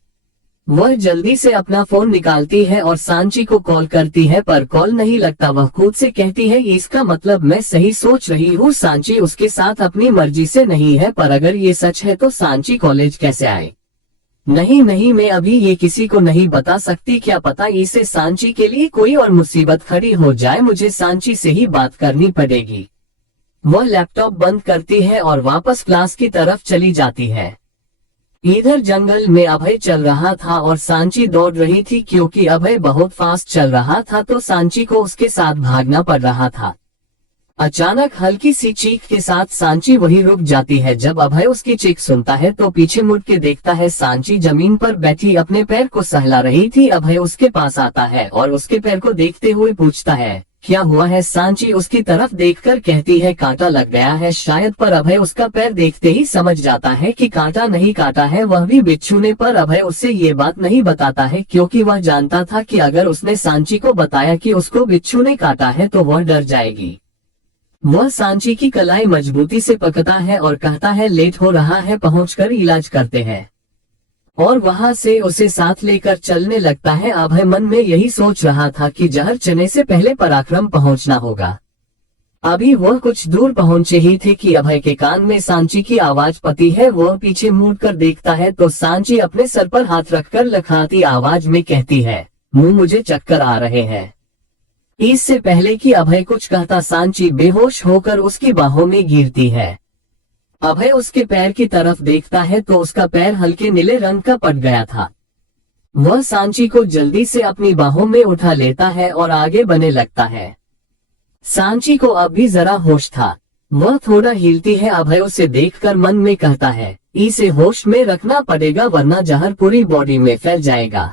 वह जल्दी से अपना फोन निकालती है और सांची को कॉल करती है, पर कॉल नहीं लगता। वह खुद से कहती है, इसका मतलब मैं सही सोच रही हूँ, सांची उसके साथ अपनी मर्जी से नहीं है। पर अगर ये सच है तो सांची कॉलेज कैसे आए। नहीं नहीं, मैं अभी ये किसी को नहीं बता सकती, क्या पता इसे सांची के लिए कोई और मुसीबत खड़ी हो जाए। मुझे सांची से ही बात करनी पड़ेगी। वह लैपटॉप बंद करती है और वापस क्लास की तरफ चली जाती है। इधर जंगल में अभय चल रहा था और सांची दौड़ रही थी। क्योंकि अभय बहुत फास्ट चल रहा था तो सांची को उसके साथ भागना पड़ रहा था। अचानक हल्की सी चीख के साथ सांची वहीं रुक जाती है। जब अभय उसकी चीख सुनता है तो पीछे मुड़ के देखता है, सांची जमीन पर बैठी अपने पैर को सहला रही थी। अभय उसके पास आता है और उसके पैर को देखते हुए पूछता है, क्या हुआ है। सांची उसकी तरफ देखकर कहती है, कांटा लग गया है शायद। पर अभय उसका पैर देखते ही समझ जाता है कि कांटा नहीं काटा है, वह भी बिच्छू ने। पर अभय उससे ये बात नहीं बताता है क्योंकि वह जानता था कि अगर उसने सांची को बताया कि उसको बिच्छू ने काटा है तो वह डर जाएगी। वह सांची की कलाई मजबूती से पकड़ता है और कहता है, लेट हो रहा है, पहुंचकर इलाज करते हैं। और वहां से उसे साथ लेकर चलने लगता है। अभय मन में यही सोच रहा था कि जहर चने से पहले पराक्रम पहुंचना होगा। अभी वह कुछ दूर पहुंचे ही थे कि अभय के कान में सांची की आवाज पती है। वह पीछे मुड़कर देखता है तो सांची अपने सर पर हाथ रखकर लखराती आवाज में कहती है, मुझे चक्कर आ रहे हैं। इससे पहले कि अभय कुछ कहता सांची बेहोश होकर उसकी बाहों में गिरती है। अभय उसके पैर की तरफ देखता है तो उसका पैर हल्के नीले रंग का पड़ गया था। वह सांची को जल्दी से अपनी बाहों में उठा लेता है और आगे बढ़ने लगता है। सांची को अब भी जरा होश था। वह थोड़ा हिलती है। अभय उसे देखकर मन में कहता है, इसे होश में रखना पड़ेगा वरना जहर पूरी बॉडी में फैल जाएगा।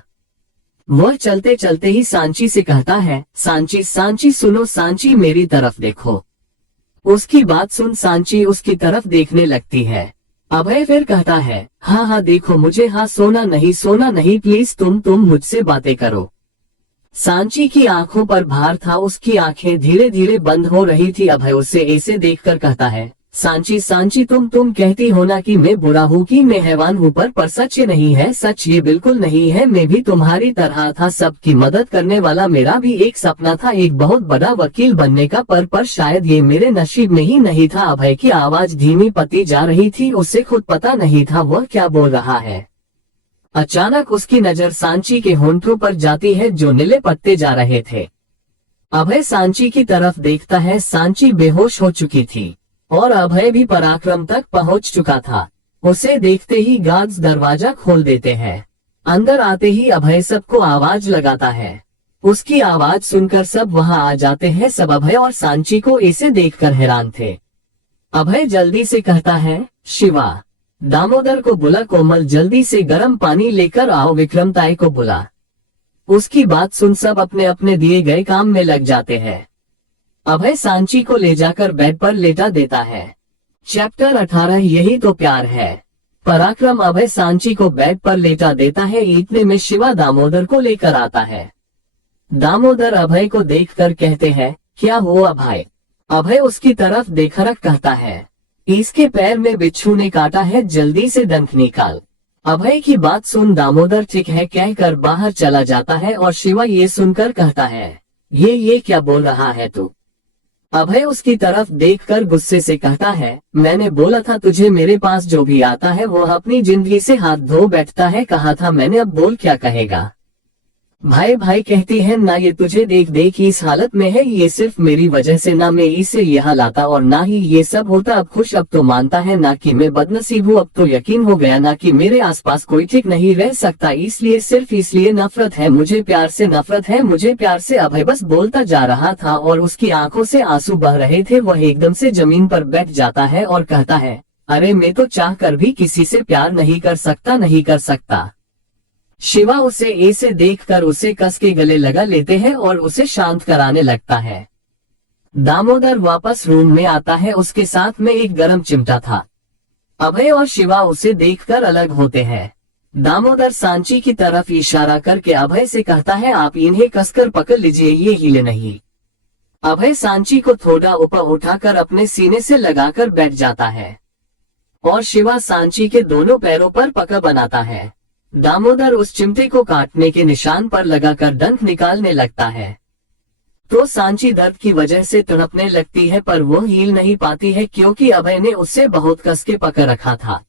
वह चलते चलते ही सांची से कहता है, सांची सांची सुनो, सांची मेरी तरफ देखो। उसकी बात सुन सांची उसकी तरफ देखने लगती है। अभय फिर कहता है, हाँ हाँ देखो मुझे, हाँ सोना नहीं प्लीज तुम मुझसे बातें करो। सांची की आंखों पर भार था, उसकी आंखें धीरे धीरे बंद हो रही थी। अभय उसे ऐसे देखकर कहता है, सांची तुम कहती हो ना कि मैं बुरा हूँ, कि मैं हैवान हूँ, पर सच ये नहीं है। सच ये बिल्कुल नहीं है। मैं भी तुम्हारी तरह था, सबकी मदद करने वाला। मेरा भी एक सपना था, एक बहुत बड़ा वकील बनने का, पर शायद ये मेरे नसीब में ही नहीं था। अभय की आवाज धीमी पड़ती जा रही थी। उसे खुद पता नहीं था वह क्या बोल रहा है। अचानक उसकी नजर सांची के होंठों पर जाती है जो नीले पड़ते जा रहे थे। अभय सांची की तरफ देखता है। सांची बेहोश हो चुकी थी और अभय भी पराक्रम तक पहुंच चुका था। उसे देखते ही गार्ड्स दरवाजा खोल देते हैं। अंदर आते ही अभय सबको आवाज लगाता है, उसकी आवाज सुनकर सब वहां आ जाते हैं। सब अभय और सांची को इसे देखकर हैरान थे। अभय जल्दी से कहता है, शिवा, दामोदर को बुला। कोमल जल्दी से गर्म पानी लेकर आओ। विक्रम ताई को बुला। उसकी बात सुन सब अपने अपने दिए गए काम में लग जाते हैं। अभय सांची को ले जाकर बेड पर लेटा देता है। चैप्टर 18 यही तो प्यार है। पराक्रम अभय सांची को बेड पर लेटा देता है। इतने में शिवा दामोदर को लेकर आता है। दामोदर अभय को देखकर कहते हैं, क्या हुआ भाई? अभय उसकी तरफ देखकर कहता है, इसके पैर में बिच्छू ने काटा है, जल्दी से डंक निकाल। अभय की बात सुन दामोदर ठीक है कहकर बाहर चला जाता है और शिवा ये सुनकर कहता है, ये क्या बोल रहा है तू? अभय उसकी तरफ देखकर गुस्से से कहता है, मैंने बोला था तुझे मेरे पास जो भी आता है वो अपनी जिंदगी से हाथ धो बैठता है। कहा था मैंने, अब बोल क्या कहेगा? भाई कहती है ना, ये तुझे देख देख इस हालत में है। ये सिर्फ मेरी वजह से ना मैं इसे यहाँ लाता और ना ही ये सब होता। अब खुश, अब तो मानता है ना कि मैं बदनसीब हूँ। अब तो यकीन हो गया ना कि मेरे आसपास कोई ठीक नहीं रह सकता। इसलिए सिर्फ इसलिए नफरत है मुझे, प्यार से नफरत है मुझे, प्यार से। अभय बस बोलता जा रहा था और उसकी आंखों से आंसू बह रहे थे। वह एकदम से जमीन पर बैठ जाता है और कहता है, अरे मैं तो चाह कर भी किसी से प्यार नहीं कर सकता। शिवा उसे ऐसे देखकर उसे कस के गले लगा लेते हैं और उसे शांत कराने लगता है। दामोदर वापस रूम में आता है। उसके साथ में एक गरम चिमटा था। अभय और शिवा उसे देखकर अलग होते हैं। दामोदर सांची की तरफ इशारा करके अभय से कहता है, आप इन्हें कसकर पकड़ लीजिए, ये हिले नहीं। अभय सांची को थोड़ा ऊपर उठाकर अपने सीने से लगाकर बैठ जाता है और शिवा सांची के दोनों पैरों पर पकड़ बनाता है। दामोदर उस चिमटे को काटने के निशान पर लगाकर डंक निकालने लगता है तो सांची दर्द की वजह से तड़पने लगती है, पर वो हिल नहीं पाती है क्योंकि अभय ने उससे बहुत कस के पकड़ रखा था।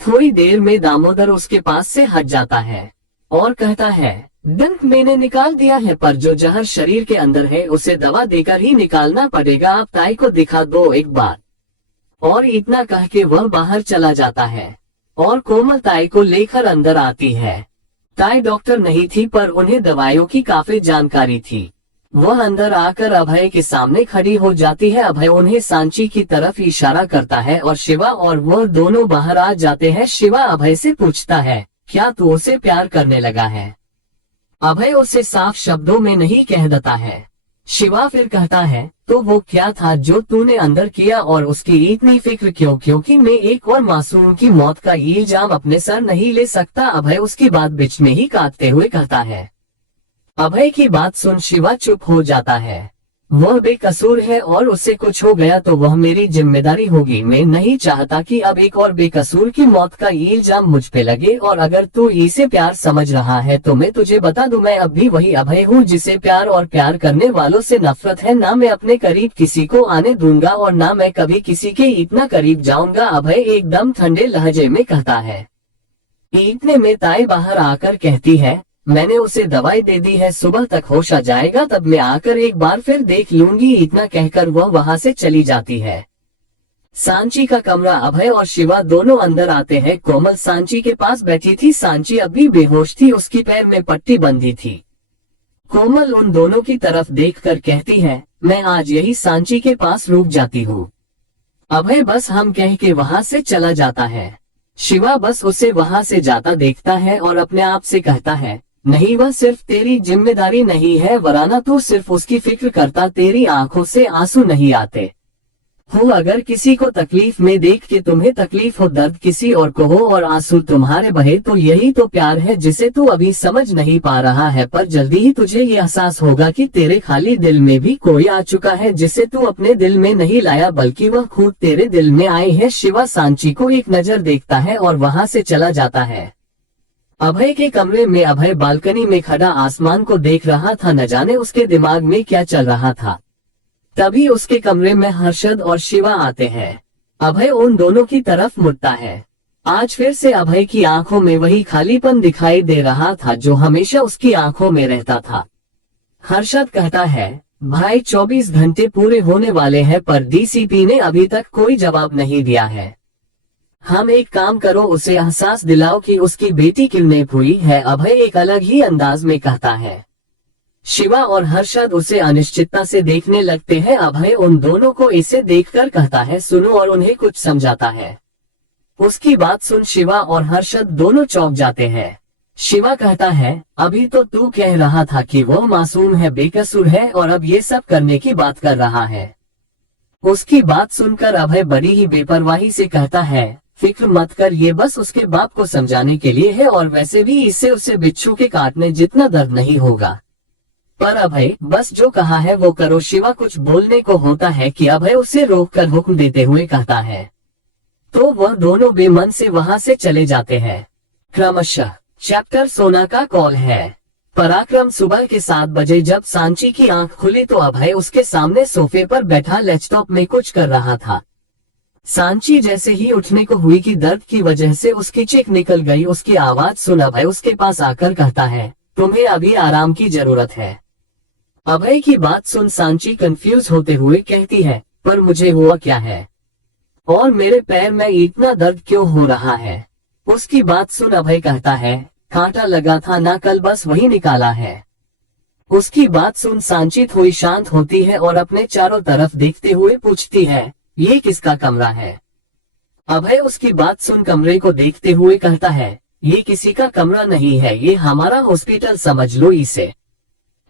थोड़ी देर में दामोदर उसके पास से हट जाता है और कहता है, डंक मैंने निकाल दिया है, पर जो जहर शरीर के अंदर है उसे दवा देकर ही निकालना पड़ेगा। आप ताई को दिखा दो एक बार। और इतना कह के वह बाहर चला जाता है और कोमल ताई को लेकर अंदर आती है। ताई डॉक्टर नहीं थी, पर उन्हें दवाइयों की काफी जानकारी थी। वह अंदर आकर अभय के सामने खड़ी हो जाती है। अभय उन्हें सांची की तरफ इशारा करता है और शिवा और वह दोनों बाहर आ जाते हैं। शिवा अभय से पूछता है, क्या तू उसे प्यार करने लगा है? अभय उसे साफ शब्दों में नहीं कह देता है। शिवा फिर कहता है, तो वो क्या था जो तूने अंदर किया और उसकी इतनी फिक्र क्यों? क्योंकि मैं एक और मासूम की मौत का इल्जाम अपने सर नहीं ले सकता। अभय उसकी बात बीच में ही काटते हुए कहता है। अभय की बात सुन शिवा चुप हो जाता है। वह बेकसूर है और उससे कुछ हो गया तो वह मेरी जिम्मेदारी होगी। मैं नहीं चाहता कि अब एक और बेकसूर की मौत का इल्जाम मुझ पे लगे। और अगर तू इसे प्यार समझ रहा है तो मैं तुझे बता दूं, मैं अब भी वही अभय हूँ जिसे प्यार और प्यार करने वालों से नफरत है। ना मैं अपने करीब किसी को आने दूंगा और ना मैं कभी किसी के इतना करीब जाऊंगा। अभय एकदम ठंडे लहजे में कहता है। इतने में ताई बाहर आकर कहती है, मैंने उसे दवाई दे दी है, सुबह तक होश आ जाएगा, तब मैं आकर एक बार फिर देख लूंगी। इतना कहकर वह वहां से चली जाती है। सांची का कमरा। अभय और शिवा दोनों अंदर आते हैं। कोमल सांची के पास बैठी थी। सांची अभी बेहोश थी, उसकी पैर में पट्टी बंधी थी। कोमल उन दोनों की तरफ देखकर कहती है, मैं आज यही सांची के पास रुक जाती हूँ। अभय बस हम कह के वहां से चला जाता है। शिवा बस उसे वहां से जाता देखता है और अपने आप से कहता है, नहीं वह सिर्फ तेरी जिम्मेदारी नहीं है, वरना तू सिर्फ उसकी फिक्र करता, तेरी आंखों से आंसू नहीं आते हो। अगर किसी को तकलीफ में देख के तुम्हें तकलीफ हो, दर्द किसी और को हो और आंसू तुम्हारे बहे, तो यही तो प्यार है जिसे तू अभी समझ नहीं पा रहा है। पर जल्दी ही तुझे ये एहसास होगा कि तेरे खाली दिल में भी कोई आ चुका है जिसे तू अपने दिल में नहीं लाया, बल्कि वह खुद तेरे दिल में आए है। शिवा सांची को एक नजर देखता है और वहां से चला जाता है। अभय के कमरे में अभय बालकनी में खड़ा आसमान को देख रहा था। न जाने उसके दिमाग में क्या चल रहा था। तभी उसके कमरे में हर्षद और शिवा आते हैं। अभय उन दोनों की तरफ मुड़ता है। आज फिर से अभय की आंखों में वही खालीपन दिखाई दे रहा था जो हमेशा उसकी आंखों में रहता था। हर्षद कहता है, भाई 24 घंटे पूरे होने वाले हैं पर डीसीपी ने अभी तक कोई जवाब नहीं दिया है। हम एक काम करो, उसे एहसास दिलाओ कि उसकी बेटी किडनैप हुई है। अभय एक अलग ही अंदाज में कहता है। शिवा और हर्षद उसे अनिश्चितता से देखने लगते हैं। अभय उन दोनों को इसे देखकर कहता है सुनो और उन्हें कुछ समझाता है। उसकी बात सुन शिवा और हर्षद दोनों चौंक जाते हैं। शिवा कहता है अभी तो तू कह रहा था कि वो मासूम है, बेकसूर है और अब ये सब करने की बात कर रहा है। उसकी बात सुनकर अभय बड़ी ही बेपरवाही से कहता है फिक्र मत कर, ये बस उसके बाप को समझाने के लिए है और वैसे भी इससे उसे बिच्छू के काटने जितना दर्द नहीं होगा। पर अभय बस जो कहा है वो करो। शिवा कुछ बोलने को होता है कि अभय उसे रोककर हुक्म देते हुए कहता है, तो वह दोनों बेमन से वहां से चले जाते हैं। क्रमशः चैप्टर सोना का कॉल है। पराक्रम सुबह के 7 बजे जब सांची की आंख खुली तो अभय उसके सामने सोफे पर बैठा लैपटॉप में कुछ कर रहा था। सांची जैसे ही उठने को हुई कि दर्द की वजह से उसकी चीख निकल गई। उसकी आवाज सुन अभय उसके पास आकर कहता है तुम्हें अभी आराम की जरूरत है। अभय की बात सुन सांची कंफ्यूज होते हुए कहती है पर मुझे हुआ क्या है और मेरे पैर में इतना दर्द क्यों हो रहा है। उसकी बात सुन अभय कहता है कांटा लगा था ना कल, बस वही निकाला है। उसकी बात सुन सांची थोड़ी शांत होती है और अपने चारों तरफ देखते हुए पूछती है ये किसका कमरा है। अभय उसकी बात सुन कमरे को देखते हुए कहता है ये किसी का कमरा नहीं है, ये हमारा हॉस्पिटल समझ लो इसे।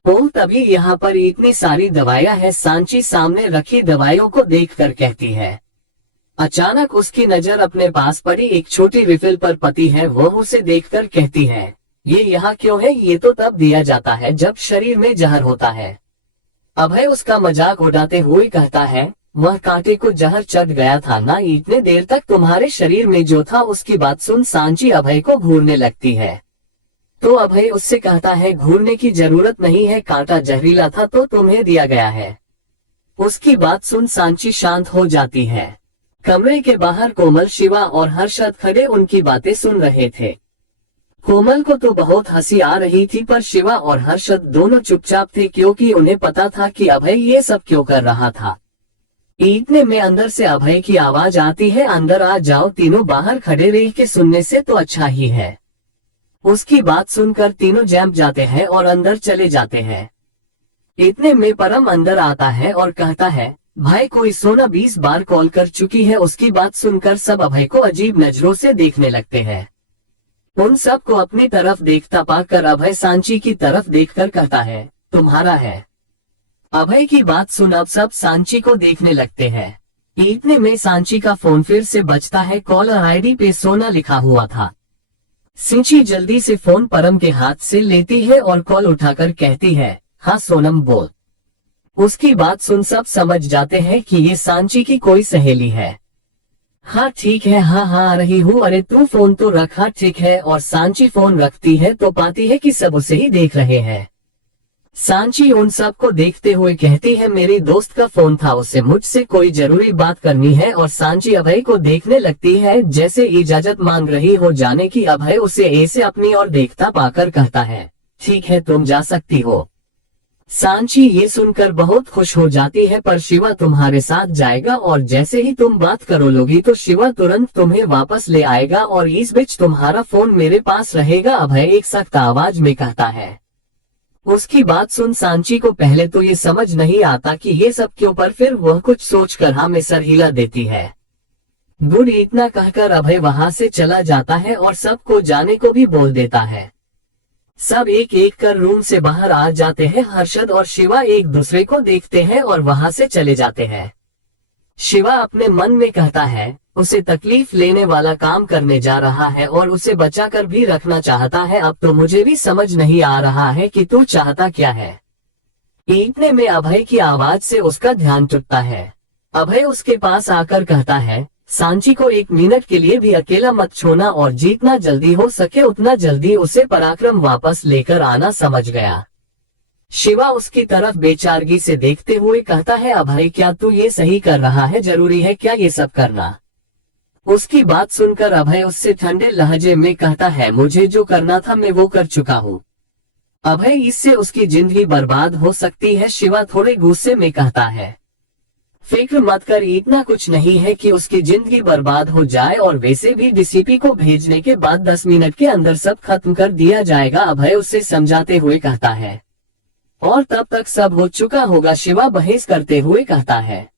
ओह तभी यहाँ पर इतनी सारी दवाइयाँ हैं। सांची सामने रखी दवाइयों को देखकर कहती है। अचानक उसकी नजर अपने पास पड़ी एक छोटी रिफिल पर पड़ी है। वह उसे देखकर कहती है ये यहाँ क्यों है, ये तो तब दिया जाता है जब शरीर में जहर होता है। अभय उसका मजाक उड़ाते हुए कहता है वह कांटे को जहर चढ़ गया था ना, इतने देर तक तुम्हारे शरीर में जो था। उसकी बात सुन सांची अभय को घूरने लगती है तो अभय उससे कहता है घूरने की जरूरत नहीं है, कांटा जहरीला था तो तुम्हें दिया गया है। उसकी बात सुन सांची शांत हो जाती है। कमरे के बाहर कोमल, शिवा और हर्षद खड़े उनकी बातें सुन रहे थे। कोमल को तो बहुत हंसी आ रही थी पर शिवा और हर्षद दोनों चुपचाप थे क्योंकि उन्हें पता था कि अभय ये सब क्यों कर रहा था। इतने में अंदर से अभय की आवाज आती है अंदर आ जाओ। तीनों बाहर खड़े रह के सुनने से तो अच्छा ही है। उसकी बात सुनकर तीनों जंप जाते हैं और अंदर चले जाते हैं। इतने में परम अंदर आता है और कहता है भाई कोई सोना 20 बार कॉल कर चुकी है। उसकी बात सुनकर सब अभय को अजीब नजरों से देखने लगते हैं। उन सब को अपनी तरफ देखता पाकर अभय सांची की तरफ देखकर कहता है तुम्हारा है। अभय की बात सुन अब सब सांची को देखने लगते हैं। इतने में सांची का फोन फिर से बजता है। कॉलर आईडी पे सोना लिखा हुआ था। सांची जल्दी से फोन परम के हाथ से लेती है और कॉल उठाकर कहती है हाँ सोनम बोल। उसकी बात सुन सब समझ जाते हैं कि ये सांची की कोई सहेली है। हाँ ठीक है, हाँ हाँ आ रही हूँ, अरे तू फोन तो रख। हाँ ठीक है। और सांची फोन रखती है तो पाती है कि सब उसे ही देख रहे हैं। सांची उन सब को देखते हुए कहती है मेरी दोस्त का फोन था, उसे मुझसे कोई जरूरी बात करनी है। और सांची अभय को देखने लगती है जैसे इजाजत मांग रही हो जाने की। अभय उसे ऐसे अपनी ओर देखता पाकर कहता है ठीक है तुम जा सकती हो। सांची ये सुनकर बहुत खुश हो जाती है पर शिवा तुम्हारे साथ जाएगा और जैसे ही तुम बात करो लोगी तो शिवा तुरंत तुम्हें वापस ले आएगा और इस बीच तुम्हारा फोन मेरे पास रहेगा। अभय एक सख्त आवाज में कहता है। उसकी बात सुन सांची को पहले तो ये समझ नहीं आता कि ये सब क्यों, पर फिर वह कुछ सोचकर हाँ में सर हिला देती है। गुड इतना कहकर अभय वहां से चला जाता है और सबको जाने को भी बोल देता है। सब एक एक कर रूम से बाहर आ जाते हैं। हर्षद और शिवा एक दूसरे को देखते हैं और वहां से चले जाते हैं। शिवा अपने मन में कहता है उसे तकलीफ लेने वाला काम करने जा रहा है और उसे बचाकर भी रखना चाहता है। अब तो मुझे भी समझ नहीं आ रहा है कि तू चाहता क्या है। इतने में अभय की आवाज से उसका ध्यान टूटता है। अभय उसके पास आकर कहता है सांची को 1 मिनट के लिए भी अकेला मत छोड़ना और जितना जल्दी हो सके उतना जल्दी उसे पराक्रम वापस लेकर आना, समझ गया। शिवा उसकी तरफ बेचारगी से देखते हुए कहता है अभय क्या तू ये सही कर रहा है, जरूरी है क्या ये सब करना। उसकी बात सुनकर अभय उससे ठंडे लहजे में कहता है मुझे जो करना था मैं वो कर चुका हूँ। अभय इससे उसकी जिंदगी बर्बाद हो सकती है। शिवा थोड़े गुस्से में कहता है फिक्र मत कर, इतना कुछ नहीं है कि उसकी जिंदगी बर्बाद हो जाए और वैसे भी डीसीपी को भेजने के बाद 10 मिनट के अंदर सब खत्म कर दिया जाएगा। अभय उससे समझाते हुए कहता है और तब तक सब हो चुका होगा, शिवा बहस करते हुए कहता है।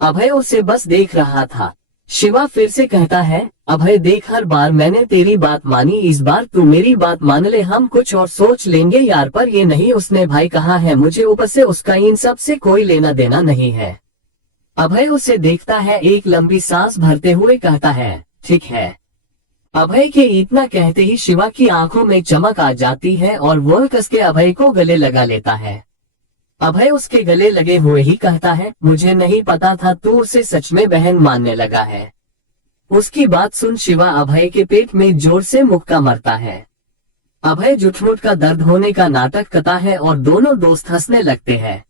अभय उसे बस देख रहा था। शिवा फिर से कहता है, अभय देख, हर बार मैंने तेरी बात मानी, इस बार तू मेरी बात मान ले, हम कुछ और सोच लेंगे यार। पर ये नहीं, उसने भाई कहा है मुझे, ऊपर से उसका इन सब से कोई लेना देना नहीं है। अभय उसे देखता है, एक लंबी सांस भरते हुए कहता है, ठीक है। अभय के इतना कहते ही शिवा की आंखों में चमक आ जाती है और वह कस के अभय को गले लगा लेता है। अभय उसके गले लगे हुए ही कहता है, मुझे नहीं पता था तू उसे सच में बहन मानने लगा है। उसकी बात सुन शिवा अभय के पेट में जोर से मुक्का मारता है। अभय जुठमुठ का दर्द होने का नाटक करता है और दोनों दोस्त हंसने लगते हैं।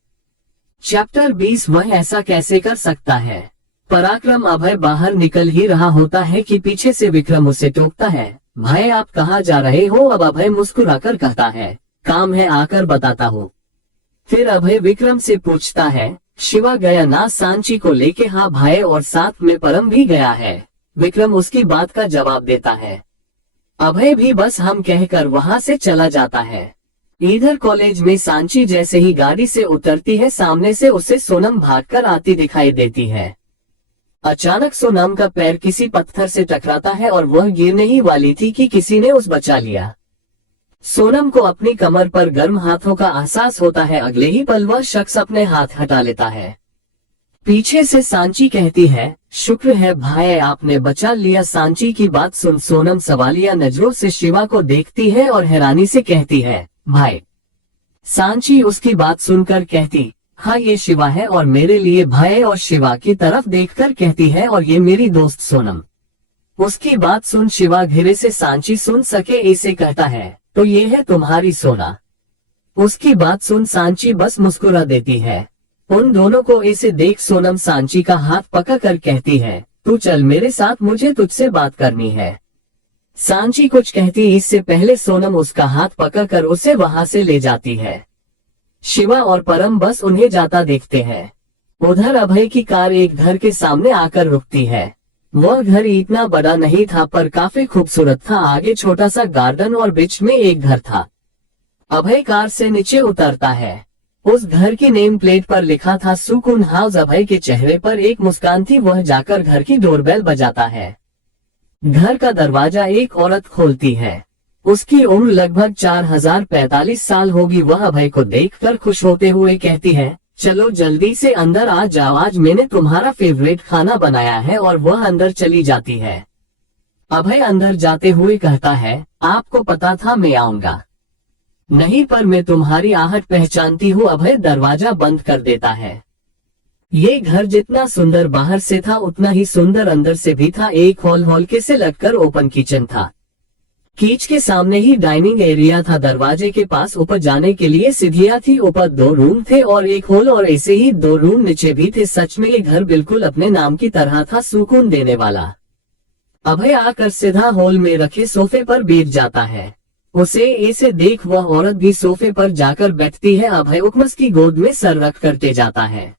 चैप्टर 20 वह ऐसा कैसे कर सकता है। पराक्रम अभय बाहर निकल ही रहा होता है कि पीछे से विक्रम उसे टोकता है, भाई आप कहाँ जा रहे हो। अब अभय मुस्कुराकर कहता है, काम है आकर बताता हूँ। फिर अभय विक्रम से पूछता है, शिवा गया ना सांची को लेके। हाँ भाई, और साथ में परम भी गया है। विक्रम उसकी बात का जवाब देता है। अभय भी बस हम कहकर वहां से चला जाता है। इधर कॉलेज में सांची जैसे ही गाड़ी से उतरती है, सामने से उसे सोनम भागकर आती दिखाई देती है। अचानक सोनम का पैर किसी पत्थर से टकराता है और वह गिरने ही वाली थी कि किसी ने उसे बचा लिया। सोनम को अपनी कमर पर गर्म हाथों का एहसास होता है। अगले ही पल वह शख्स अपने हाथ हटा लेता है। पीछे से सांची कहती है, शुक्र है भाई आपने बचा लिया। सांची की बात सुन सोनम सवालिया नजरों से शिवा को देखती है और हैरानी से कहती है, भाई। सांची उसकी बात सुनकर कहती, हाँ ये शिवा है और मेरे लिए भाई, और शिवा की तरफ देखकर कहती है, और ये मेरी दोस्त सोनम। उसकी बात सुन शिवा धीरे से सांची सुन सके इसे कहता है, तो ये है तुम्हारी सोना। उसकी बात सुन सांची बस मुस्कुरा देती है। उन दोनों को इसे देख सोनम सांची का हाथ पकड़कर कहती है, तू चल मेरे साथ, मुझे तुझसे बात करनी है। सांची कुछ कहती इससे पहले सोनम उसका हाथ पकड़कर उसे वहां से ले जाती है। शिवा और परम बस उन्हें जाता देखते हैं। उधर अभय की कार एक घर के सामने आकर रुकती है। वह घर इतना बड़ा नहीं था पर काफी खूबसूरत था। आगे छोटा सा गार्डन और बीच में एक घर था। अभय कार से नीचे उतरता है। उस घर की नेम प्लेट पर लिखा था सुकून हाउस। अभय के चेहरे पर एक मुस्कान थी। वह जाकर घर की डोरबेल बजाता है। घर का दरवाजा एक औरत खोलती है। उसकी उम्र लगभग 4045 साल होगी। वह अभय को देखकर खुश होते हुए कहती है, चलो जल्दी से अंदर आ जाओ, आज मैंने तुम्हारा फेवरेट खाना बनाया है। और वह अंदर चली जाती है। अभय अंदर जाते हुए कहता है, आपको पता था मैं आऊंगा। नहीं, पर मैं तुम्हारी आहट पहचानती हूँ। अभय दरवाजा बंद कर देता है। ये घर जितना सुंदर बाहर से था उतना ही सुंदर अंदर से भी था। एक हॉल के से लगकर ओपन किचन था। किच के सामने ही डाइनिंग एरिया था। दरवाजे के पास ऊपर जाने के लिए सीढ़ियां थी। ऊपर 2 रूम थे और एक हॉल, और ऐसे ही 2 रूम नीचे भी थे। सच में ये घर बिल्कुल अपने नाम की तरह था, सुकून देने वाला। अभय आकर सीधा हॉल में रखे सोफे पर बैठ जाता है। उसे ऐसे देख वह औरत भी सोफे पर जाकर बैठती है। अभय उपमस की गोद में सर रख करते जाता है।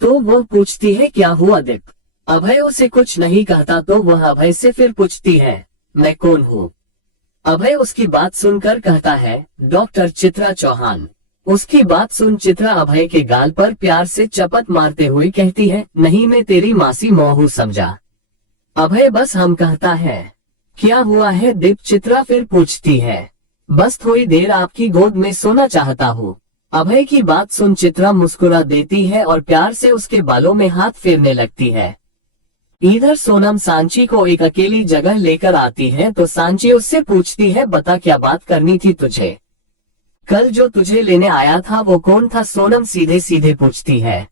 तो वह पूछती है, क्या हुआ दीप। अभय उसे कुछ नहीं कहता तो वह अभय से फिर पूछती है, मैं कौन हूँ। अभय उसकी बात सुनकर कहता है, डॉक्टर चित्रा चौहान। उसकी बात सुन चित्रा अभय के गाल पर प्यार से चपत मारते हुए कहती है, नहीं मैं तेरी मासी मोहू समझा। अभय बस हम कहता है, क्या हुआ है दीप। चित्रा फिर पूछती है, बस थोड़ी देर आपकी गोद में सोना चाहता हूँ। अभय की बात सुन चित्रा मुस्कुरा देती है और प्यार से उसके बालों में हाथ फेरने लगती है। इधर सोनम सांची को एक अकेली जगह लेकर आती है तो सांची उससे पूछती है, बता क्या बात करनी थी तुझे। कल जो तुझे लेने आया था वो कौन था। सोनम सीधे सीधे पूछती है,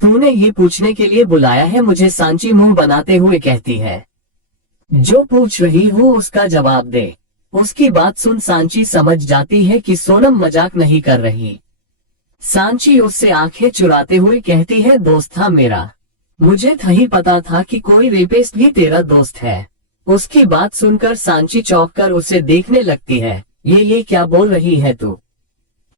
तूने ये पूछने के लिए बुलाया है मुझे। सांची मुंह बनाते हुए कहती है, जो पूछ रही हो उसका जवाब दे। उसकी बात सुन सांची समझ जाती है कि सोनम मजाक नहीं कर रही। सांची उससे आंखें चुराते हुए कहती है, दोस्त था मेरा, मुझे नहीं पता था कि कोई रेपिस्ट भी तेरा दोस्त है। उसकी बात सुनकर सांची चौंक कर उसे देखने लगती है। ये क्या बोल रही है तू।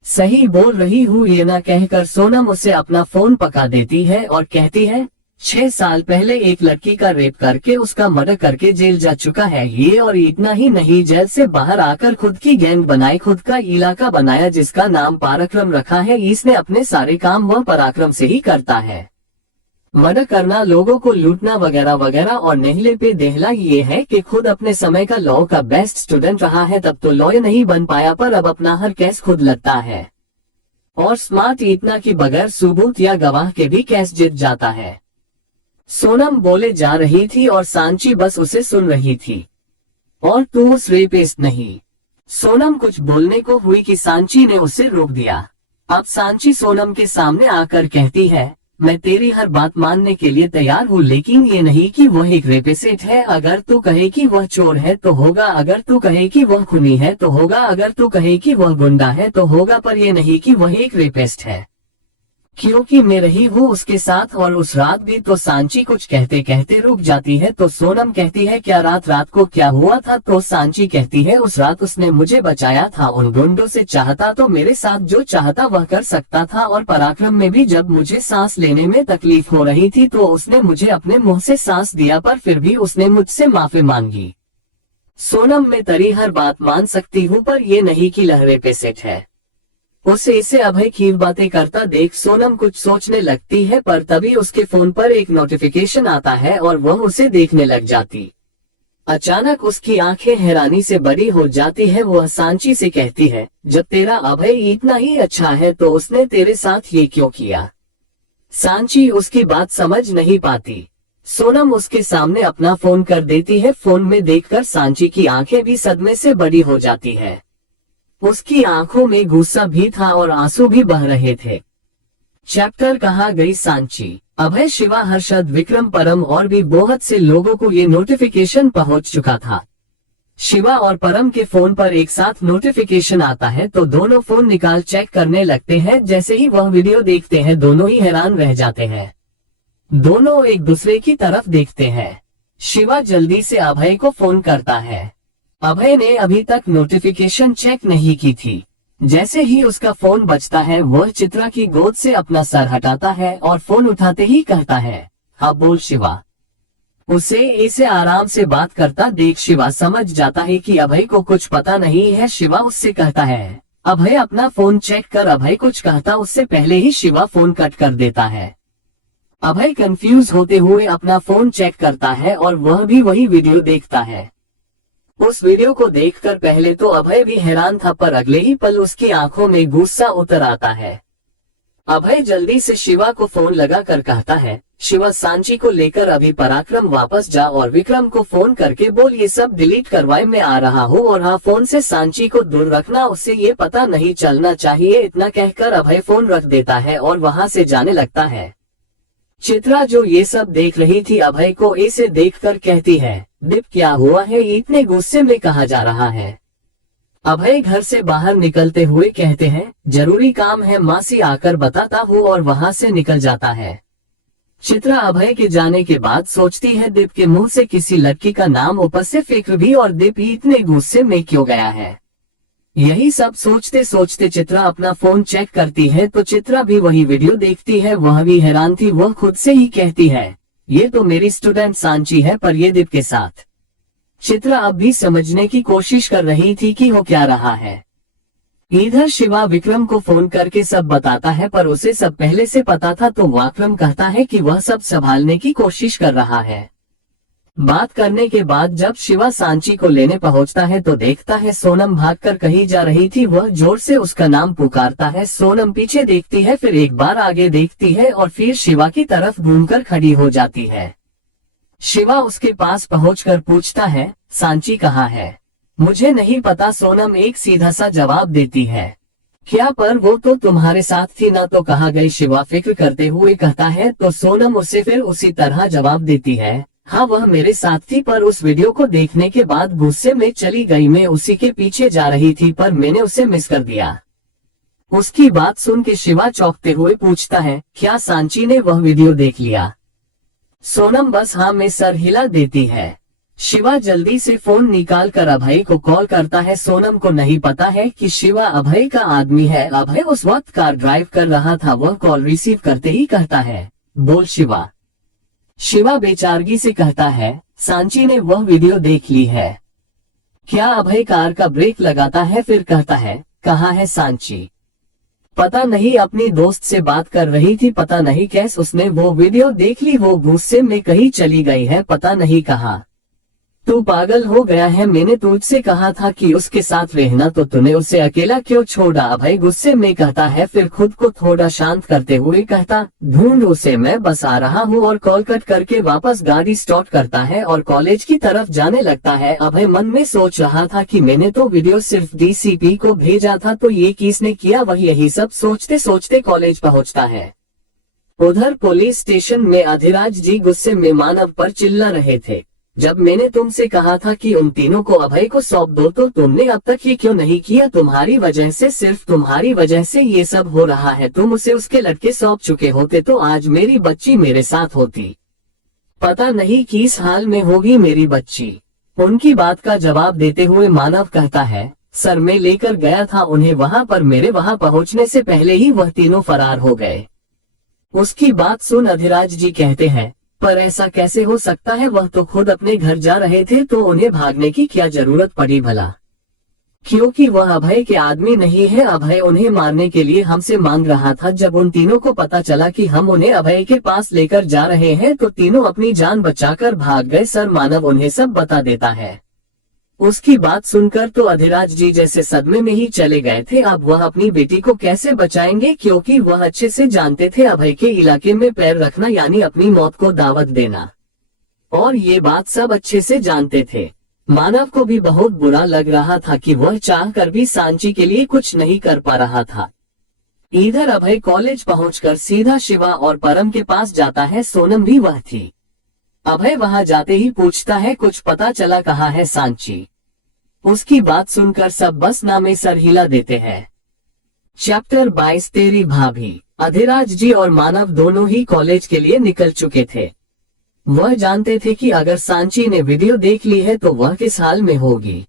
सही बोल रही हूँ ये ना कहकर सोनम उसे अपना फोन पका देती है और कहती है, 6 साल पहले एक लड़की का रेप करके उसका मर्डर करके जेल जा चुका है ये, और इतना ही नहीं, जेल से बाहर आकर खुद की गैंग बनाई, खुद का इलाका बनाया जिसका नाम पराक्रम रखा है। इसने अपने सारे काम वह पराक्रम से ही करता है। मर्डर करना, लोगों को लूटना वगैरह वगैरह। और नहले पे देहला ये है कि खुद अपने समय का लॉ का बेस्ट स्टूडेंट रहा है, तब तो लॉयर नहीं बन पाया पर अब अपना हर केस खुद लड़ता है। और स्मार्ट इतना कि बगैर सबूत या गवाह के भी केस जीत जाता है। सोनम बोले जा रही थी और सांची बस उसे सुन रही थी। और तू उस रेपिस्ट नहीं। सोनम कुछ बोलने को हुई कि सांची ने उसे रोक दिया। अब सांची सोनम के सामने आकर कहती है, मैं तेरी हर बात मानने के लिए तैयार हूँ, लेकिन ये नहीं कि वह एक रेपिस्ट है। अगर तू कहे कि वह चोर है तो होगा, अगर तू कहे कि वह खूनी है तो होगा, अगर तू कहे कि वह गुंडा है तो होगा, पर ये नहीं कि वह एक रेपिस्ट है, क्योंकि मैं रही हूँ उसके साथ और उस रात भी। तो सांची कुछ कहते कहते रुक जाती है। तो सोनम कहती है, क्या रात को क्या हुआ था? तो सांची कहती है, उस रात उसने मुझे बचाया था उन गुंडों से, चाहता तो मेरे साथ जो चाहता वह कर सकता था। और पराक्रम में भी जब मुझे सांस लेने में तकलीफ हो रही थी तो उसने मुझे अपने मुंह से सांस दिया, पर फिर भी उसने मुझसे माफी मांगी। सोनम, मैं तेरी हर बात मान सकती हूँ, पर ये नहीं कि लहरे पे सेट है। उसे इसे अभय की बातें करता देख सोनम कुछ सोचने लगती है, पर तभी उसके फोन पर एक नोटिफिकेशन आता है और वह उसे देखने लग जाती। अचानक उसकी आंखें हैरानी से बड़ी हो जाती है। वह सांची से कहती है, जब तेरा अभय इतना ही अच्छा है तो उसने तेरे साथ ये क्यों किया? सांची उसकी बात समझ नहीं पाती। सोनम उसके सामने अपना फोन कर देती है। फोन में देखकर सांची की आंखें भी सदमे से बड़ी हो जाती है। उसकी आंखों में गुस्सा भी था और आंसू भी बह रहे थे। चैप्टर कहा गई सांची। अभय, शिवा, हर्षद, विक्रम, परम और भी बहुत से लोगों को ये नोटिफिकेशन पहुंच चुका था। शिवा और परम के फोन पर एक साथ नोटिफिकेशन आता है तो दोनों फोन निकाल चेक करने लगते हैं। जैसे ही वह वीडियो देखते हैं दोनों ही हैरान रह जाते हैं। दोनों एक दूसरे की तरफ देखते हैं। शिवा जल्दी से अभय को फोन करता है। अभय ने अभी तक नोटिफिकेशन चेक नहीं की थी। जैसे ही उसका फोन बजता है वह चित्रा की गोद से अपना सर हटाता है और फोन उठाते ही कहता है, हाँ बोल शिवा। उसे इसे आराम से बात करता देख शिवा समझ जाता है कि अभय को कुछ पता नहीं है। शिवा उससे कहता है, अभय अपना फोन चेक कर। अभय कुछ कहता उससे पहले ही शिवा फोन कट कर देता है। अभय कंफ्यूज होते हुए अपना फोन चेक करता है और वह भी वही वीडियो देखता है। उस वीडियो को देखकर पहले तो अभय भी हैरान था, पर अगले ही पल उसकी आंखों में गुस्सा उतर आता है। अभय जल्दी से शिवा को फोन लगाकर कहता है, शिवा, सांची को लेकर अभी पराक्रम वापस जा और विक्रम को फोन करके बोल ये सब डिलीट करवाए, मैं आ रहा हूँ। और हाँ, फोन से सांची को दूर रखना, उससे ये पता नहीं चलना चाहिए। इतना कहकर अभय फोन रख देता है और वहाँ से जाने लगता है। चित्रा जो ये सब देख रही थी अभय को इसे देखकर कहती है, दीप क्या हुआ है, इतने गुस्से में कहाँ जा रहा है? अभय घर से बाहर निकलते हुए कहते हैं, जरूरी काम है, मासी आकर बताता हूँ, और वहाँ से निकल जाता है। चित्रा अभय के जाने के बाद सोचती है दीप के मुंह से किसी लड़की का नाम ऊपर से फिक्र भी, और दीप इतने गुस्से में क्यों गया है। यही सब सोचते सोचते चित्रा अपना फोन चेक करती है तो चित्रा भी वही वीडियो देखती है। वह भी हैरान थी। वह खुद से ही कहती है, ये तो मेरी स्टूडेंट सांची है, पर ये दीप के साथ। चित्रा अब भी समझने की कोशिश कर रही थी कि हो क्या रहा है। इधर शिवा विक्रम को फोन करके सब बताता है, पर उसे सब पहले से पता था। तो विक्रम कहता है कि वह सब संभालने की कोशिश कर रहा है। बात करने के बाद जब शिवा सांची को लेने पहुंचता है तो देखता है सोनम भागकर कहीं जा रही थी। वह जोर से उसका नाम पुकारता है। सोनम पीछे देखती है, फिर एक बार आगे देखती है और फिर शिवा की तरफ घूमकर खड़ी हो जाती है। शिवा उसके पास पहुंचकर पूछता है, सांची कहाँ है? मुझे नहीं पता, सोनम एक सीधा सा जवाब देती है। क्या, पर वो तो तुम्हारे साथ थी ना? तो कहाँ गई? शिवा फिक्र करते हुए कहता है। तो सोनम उसे फिर उसी तरह जवाब देती है, हाँ वह मेरे साथ थी, पर उस वीडियो को देखने के बाद गुस्से में चली गई। मैं उसी के पीछे जा रही थी, पर मैंने उसे मिस कर दिया। उसकी बात सुन के शिवा चौंकते हुए पूछता है, क्या सांची ने वह वीडियो देख लिया? सोनम बस हाँ में सर हिला देती है। शिवा जल्दी से फोन निकाल कर अभय को कॉल करता है। सोनम को नहीं पता है कि शिवा अभय का आदमी है। अभय उस वक्त कार ड्राइव कर रहा था। वह कॉल रिसीव करते ही कहता है, बोल शिवा। शिवा बेचारगी से कहता है, सांची ने वह वीडियो देख ली है क्या? अभय कार का ब्रेक लगाता है, फिर कहता है, कहाँ है सांची? पता नहीं, अपनी दोस्त से बात कर रही थी, पता नहीं कैसे उसने वो वीडियो देख ली, वो गुस्से में कहीं चली गई है, पता नहीं कहाँ। तू पागल हो गया है, मैंने तुझसे कहा था कि उसके साथ रहना, तो तूने उसे अकेला क्यों छोड़ा? अभय गुस्से में कहता है, फिर खुद को थोड़ा शांत करते हुए कहता, ढूंढ उसे, मैं बस आ रहा हूँ, और कॉल कट करके वापस गाड़ी स्टार्ट करता है और कॉलेज की तरफ जाने लगता है। अभय मन में सोच रहा था कि मैंने तो वीडियो सिर्फ डीसीपी को भेजा था, तो ये किसने किया? वह यही सब सोचते सोचते कॉलेज पहुँचता है। उधर पुलिस स्टेशन में अधिराज जी गुस्से में मानव पर चिल्ला रहे थे, जब मैंने तुमसे कहा था कि उन तीनों को अभय को सौंप दो, तो तुमने अब तक ये क्यों नहीं किया? तुम्हारी वजह से, सिर्फ तुम्हारी वजह से ये सब हो रहा है। तुम उसे उसके लड़के सौंप चुके होते तो आज मेरी बच्ची मेरे साथ होती। पता नहीं किस हाल में होगी मेरी बच्ची। उनकी बात का जवाब देते हुए मानव कहता है, सर मैं लेकर गया था उन्हें वहां पर, मेरे वहां पहुंचने से पहले ही वह तीनों फरार हो गए। उसकी बात सुन अधिराज जी कहते हैं, पर ऐसा कैसे हो सकता है? वह तो खुद अपने घर जा रहे थे, तो उन्हें भागने की क्या जरूरत पड़ी भला? क्योंकि वह अभय के आदमी नहीं है। अभय उन्हें मारने के लिए हमसे मांग रहा था। जब उन तीनों को पता चला कि हम उन्हें अभय के पास लेकर जा रहे हैं, तो तीनों अपनी जान बचाकर भाग गए। सर मानव उन्हें सब बता देता है। उसकी बात सुनकर तो अधिराज जी जैसे सदमे में ही चले गए थे। अब वह अपनी बेटी को कैसे बचाएंगे, क्योंकि वह अच्छे से जानते थे अभय के इलाके में पैर रखना यानी अपनी मौत को दावत देना, और ये बात सब अच्छे से जानते थे। मानव को भी बहुत बुरा लग रहा था कि वह चाहकर भी सांची के लिए कुछ नहीं कर पा रहा था। इधर अभय कॉलेज पहुंचकर सीधा शिवा और परम के पास जाता है। सोनम भी वह थी। अभय वहां जाते ही पूछता है, कुछ पता चला कहाँ है सांची? उसकी बात सुनकर सब बस नामे सर हिला देते हैं। चैप्टर 22 तेरी भाभी। अधिराज जी और मानव दोनों ही कॉलेज के लिए निकल चुके थे। वह जानते थे कि अगर सांची ने वीडियो देख ली है तो वह किस हाल में होगी।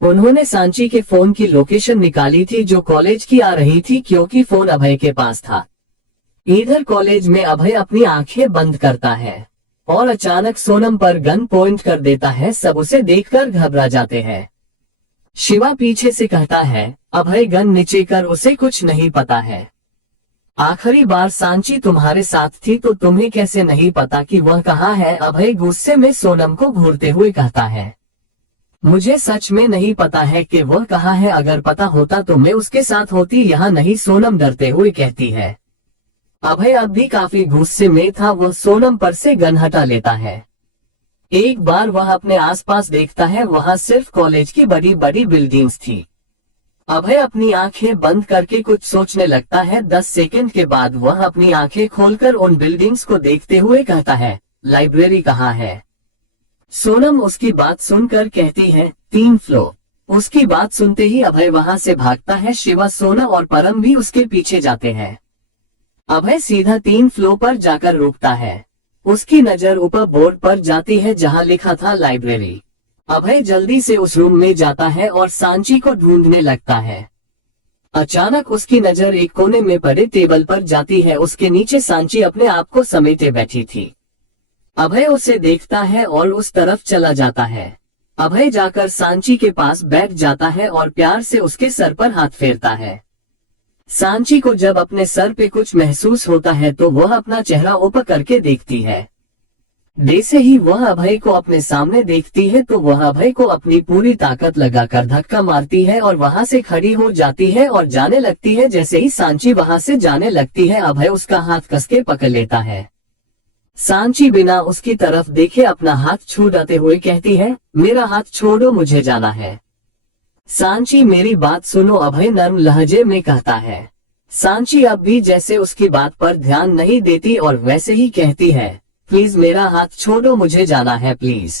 उन्होंने सांची के फोन की लोकेशन निकाली थी जो कॉलेज की आ रही थी, क्योंकि फोन अभय के पास था। इधर कॉलेज में अभय अपनी आंखें बंद करता है और अचानक सोनम पर गन पॉइंट कर देता है। सब उसे देखकर घबरा जाते हैं। शिवा पीछे से कहता है, अभय गन नीचे कर, उसे कुछ नहीं पता है। आखिरी बार सांची तुम्हारे साथ थी तो तुम्हें कैसे नहीं पता कि वह कहाँ है? अभय गुस्से में सोनम को घूरते हुए कहता है, मुझे सच में नहीं पता है कि वह कहाँ है। अगर पता होता तो मैं उसके साथ होती, यहाँ नहीं। सोनम डरते हुए कहती है। अभय अब भी काफी गुस्से में था। वह सोनम पर से गन हटा लेता है। एक बार वह अपने आसपास देखता है, वहां सिर्फ कॉलेज की बड़ी बड़ी बिल्डिंग्स थी। अभय अपनी आंखें बंद करके कुछ सोचने लगता है। 10 सेकंड के बाद वह अपनी आंखें खोलकर उन बिल्डिंग्स को देखते हुए कहता है, लाइब्रेरी कहाँ है? सोनम उसकी बात सुनकर कहती है, 3 फ्लोर। उसकी बात सुनते ही अभय वहां से भागता है। शिवा, सोना और परम भी उसके पीछे जाते हैं। अभय सीधा 3 फ्लोर पर जाकर रुकता है। उसकी नजर ऊपर बोर्ड पर जाती है जहां लिखा था लाइब्रेरी। अभय जल्दी से उस रूम में जाता है और सांची को ढूंढने लगता है। अचानक उसकी नजर एक कोने में पड़े टेबल पर जाती है। उसके नीचे सांची अपने आप को समेटे बैठी थी। अभय उसे देखता है और उस तरफ चला जाता है। अभय जाकर सांची के पास बैठ जाता है और प्यार से उसके सर पर हाथ फेरता है। सांची को जब अपने सर पे कुछ महसूस होता है तो वह अपना चेहरा ऊपर करके देखती है। जैसे ही वह अभय को अपने सामने देखती है तो वह अभय को अपनी पूरी ताकत लगाकर धक्का मारती है और वहां से खड़ी हो जाती है और जाने लगती है। जैसे ही सांची वहां से जाने लगती है, अभय उसका हाथ कसके पकड़ लेता है। सांची बिना उसकी तरफ देखे अपना हाथ छुड़ाते हुए कहती है, मेरा हाथ छोड़ो, मुझे जाना है। सांची, मेरी बात सुनो, अभय नर्म लहजे में कहता है। सांची अब भी जैसे उसकी बात पर ध्यान नहीं देती और वैसे ही कहती है, प्लीज मेरा हाथ छोड़ो, मुझे जाना है प्लीज।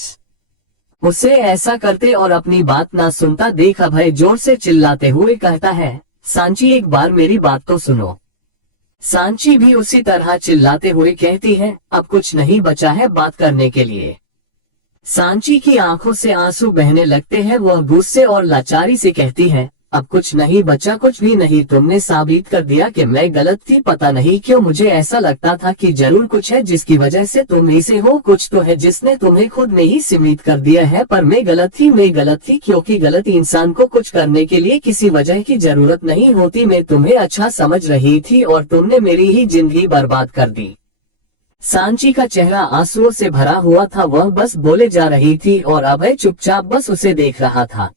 उसे ऐसा करते और अपनी बात ना सुनता देख अभय जोर से चिल्लाते हुए कहता है, सांची एक बार मेरी बात तो सुनो। सांची भी उसी तरह चिल्लाते हुए कहती है, अब कुछ नहीं बचा है बात करने के लिए। सांची की आंखों से आंसू बहने लगते हैं। वह गुस्से और लाचारी से कहती है, अब कुछ नहीं बचा, कुछ भी नहीं। तुमने साबित कर दिया कि मैं गलत थी। पता नहीं क्यों मुझे ऐसा लगता था कि जरूर कुछ है जिसकी वजह से तुम ऐसे हो। कुछ तो है जिसने तुम्हें खुद में ही सीमित कर दिया है। पर मैं गलत थी क्योंकि गलत इंसान को कुछ करने के लिए किसी वजह की जरूरत नहीं होती। मैं तुम्हें अच्छा समझ रही थी और तुमने मेरी ही जिंदगी बर्बाद कर दी। सांची का चेहरा आंसुओं से भरा हुआ था। वह बस बोले जा रही थी और अभय चुपचाप बस उसे देख रहा था।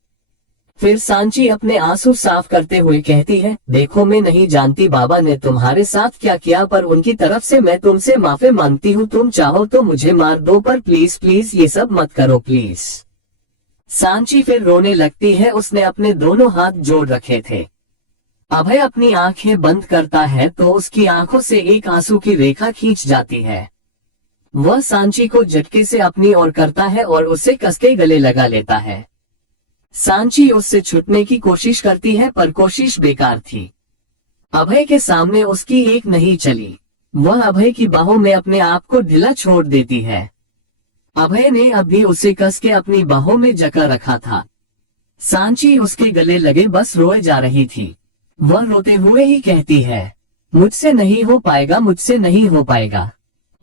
फिर सांची अपने आंसू साफ करते हुए कहती है, देखो मैं नहीं जानती बाबा ने तुम्हारे साथ क्या किया, पर उनकी तरफ से मैं तुमसे माफी मांगती हूँ। तुम चाहो तो मुझे मार दो, पर प्लीज प्लीज ये सब मत करो प्लीज। सांची फिर रोने लगती है। उसने अपने दोनों हाथ जोड़ रखे थे। अभय अपनी आंखें बंद करता है तो उसकी आंखों से एक आंसू की रेखा खींच जाती है। वह सांची को झटके से अपनी ओर करता है और उसे कसके गले लगा लेता है। सांची उससे छूटने की कोशिश करती है पर कोशिश बेकार थी। अभय के सामने उसकी एक नहीं चली। वह अभय की बाहों में अपने आप को ढीला छोड़ देती है। अभय ने अभी उसे कसके अपनी बाहों में जकड़ रखा था। सांची उसके गले लगे बस रोए जा रही थी। वह रोते हुए ही कहती है, मुझसे नहीं हो पाएगा, मुझसे नहीं हो पाएगा।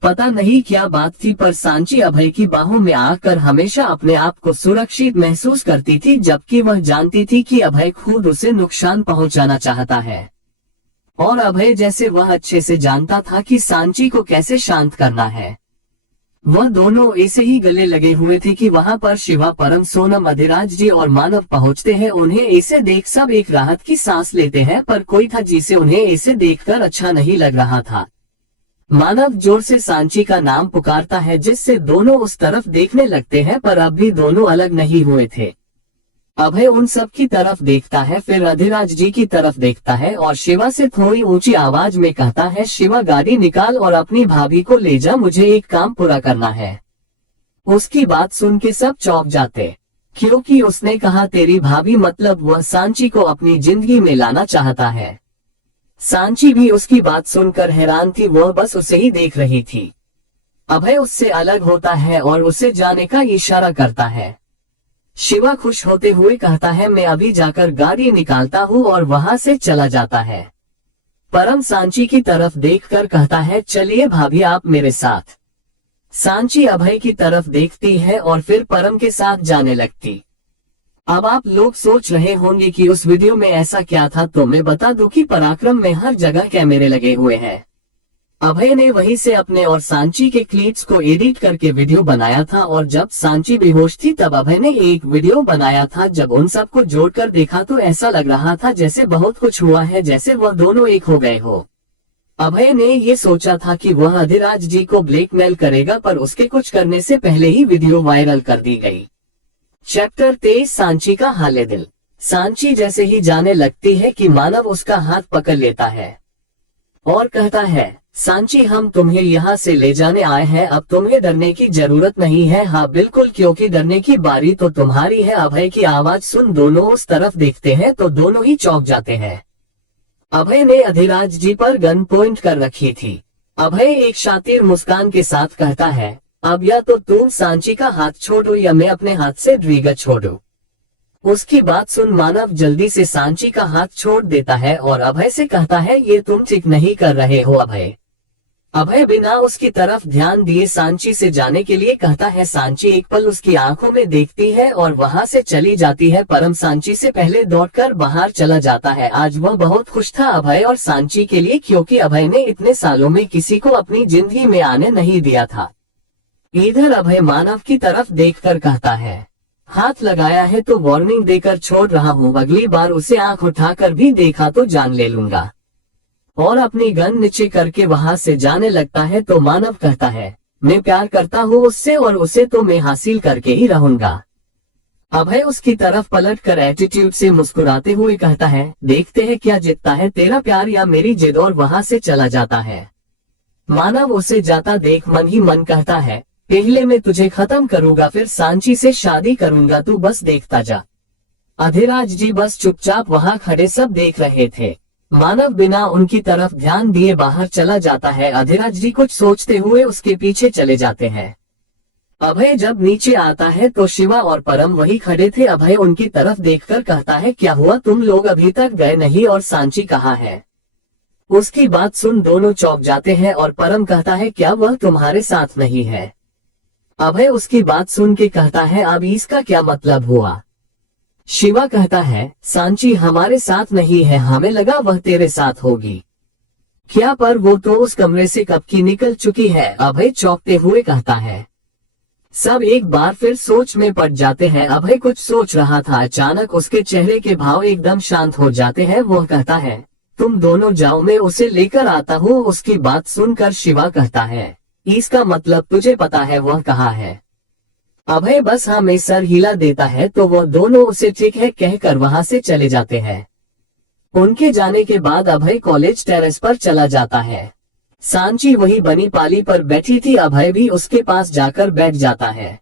पता नहीं क्या बात थी पर सांची अभय की बाहों में आकर हमेशा अपने आप को सुरक्षित महसूस करती थी, जबकि वह जानती थी कि अभय खुद उसे नुकसान पहुंचाना चाहता है। और अभय जैसे वह अच्छे से जानता था कि सांची को कैसे शांत करना है। वह दोनों ऐसे ही गले लगे हुए थे कि वहां पर शिवा, परम, सोनम, अधिराज जी और मानव पहुंचते हैं। उन्हें ऐसे देख सब एक राहत की सांस लेते हैं, पर कोई था जिसे उन्हें ऐसे देखकर अच्छा नहीं लग रहा था। मानव जोर से सांची का नाम पुकारता है, जिससे दोनों उस तरफ देखने लगते हैं, पर अब भी दोनों अलग नहीं हुए थे। अभय उन सब की तरफ देखता है, फिर अधिराज जी की तरफ देखता है और शिवा से थोड़ी ऊंची आवाज में कहता है, शिवा गाड़ी निकाल और अपनी भाभी को ले जा, मुझे एक काम पूरा करना है। उसकी बात सुन के सब चौंक जाते, क्योंकि उसने कहा तेरी भाभी, मतलब वह सांची को अपनी जिंदगी में लाना चाहता है। सांची भी उसकी बात सुनकर हैरान थी। वह बस उसे ही देख रही थी। अभय उससे अलग होता है और उसे जाने का इशारा करता है। शिवा खुश होते हुए कहता है, मैं अभी जाकर गाड़ी निकालता हूँ, और वहां से चला जाता है। परम सांची की तरफ देखकर कहता है, चलिए भाभी आप मेरे साथ। सांची अभय की तरफ देखती है और फिर परम के साथ जाने लगती। अब आप लोग सोच रहे होंगे कि उस वीडियो में ऐसा क्या था, तो मैं बता दूं कि पराक्रम में हर जगह कैमरे लगे हुए हैं। अभय ने वहीं से अपने और सांची के क्लिप्स को एडिट करके वीडियो बनाया था, और जब सांची बेहोश थी तब अभय ने एक वीडियो बनाया था। जब उन सबको जोड़कर देखा तो ऐसा लग रहा था जैसे बहुत कुछ हुआ है, जैसे वह दोनों एक हो गए हो। अभय ने ये सोचा था कि वह अधिराज जी को ब्लैकमेल करेगा, पर उसके कुछ करने से पहले ही वीडियो वायरल कर दी गई। चैप्टर 23, सांची का हाले दिल। सांची जैसे ही जाने लगती है कि मानव उसका हाथ पकड़ लेता है और कहता है, सांची हम तुम्हें यहाँ से ले जाने आए हैं, अब तुम्हें डरने की जरूरत नहीं है। हाँ बिल्कुल, क्योंकि डरने की बारी तो तुम्हारी है। अभय की आवाज सुन दोनों उस तरफ देखते हैं तो दोनों ही चौंक जाते हैं। अभय ने अधिराज जी पर गन पॉइंट कर रखी थी। अभय एक शातिर मुस्कान के साथ कहता है, अब या तो तुम सांची का हाथ छोड़ो या मैं अपने हाथ से ड्रीगा छोड़ो। उसकी बात सुन मानव जल्दी से सांची का हाथ छोड़ देता है और अभय से कहता है, ये तुम ठीक नहीं कर रहे हो अभय। अभय बिना उसकी तरफ ध्यान दिए सांची से जाने के लिए कहता है। सांची एक पल उसकी आंखों में देखती है और वहां से चली जाती है। परम सांची से पहले दौड़कर बाहर चला जाता है। आज वह बहुत खुश था अभय और सांची के लिए, क्योंकि अभय ने इतने सालों में किसी को अपनी जिंदगी में आने नहीं दिया था। इधर अभय मानव की तरफ देखकर कहता है, हाथ लगाया है तो वार्निंग देकर छोड़ रहा हूँ, अगली बार उसे आंख उठाकर भी देखा तो जान ले लूंगा। और अपनी गन नीचे करके वहां से जाने लगता है तो मानव कहता है, मैं प्यार करता हूँ उससे और उसे तो मैं हासिल करके ही रहूंगा। अभय उसकी तरफ पलटकर एटीट्यूड से मुस्कुराते हुए कहता है, देखते हैं क्या जीतता है, तेरा प्यार या मेरी जिद, और वहां से चला जाता है। मानव उसे जाता देख मन ही मन कहता है, पहले मैं तुझे खत्म करूंगा फिर सांची से शादी करूंगा, तू बस देखता जा। अधिराज जी बस चुपचाप वहां खड़े सब देख रहे थे। मानव बिना उनकी तरफ ध्यान दिए बाहर चला जाता है। अधिराज जी कुछ सोचते हुए उसके पीछे चले जाते हैं। अभय जब नीचे आता है तो शिवा और परम वही खड़े थे। अभय उनकी तरफ देखकर कहता है, क्या हुआ, तुम लोग अभी तक गए नहीं और सांची कहाँ है? उसकी बात सुन दोनों चौंक जाते हैं और परम कहता है, क्या वह तुम्हारे साथ नहीं है? अभय उसकी बात सुन के कहता है, अब इसका क्या मतलब हुआ? शिवा कहता है, सांची हमारे साथ नहीं है, हमें लगा वह तेरे साथ होगी। क्या, पर वो तो उस कमरे से कब की निकल चुकी है। अभय चौंकते हुए कहता है। सब एक बार फिर सोच में पड़ जाते हैं। अभय कुछ सोच रहा था, अचानक उसके चेहरे के भाव एकदम शांत हो जाते हैं। वह कहता है, तुम दोनों जाओ, मैं उसे लेकर आता हूँ। उसकी बात सुनकर शिवा कहता है, इसका मतलब तुझे पता है वह कहाँ है? अभय बस हाँ में सर हिला देता है तो वो दोनों उसे ठीक है कहकर वहां से चले जाते हैं। उनके जाने के बाद अभय कॉलेज टेरेस पर चला जाता है। सांची वही बनी पाली पर बैठी थी। अभय भी उसके पास जाकर बैठ जाता है।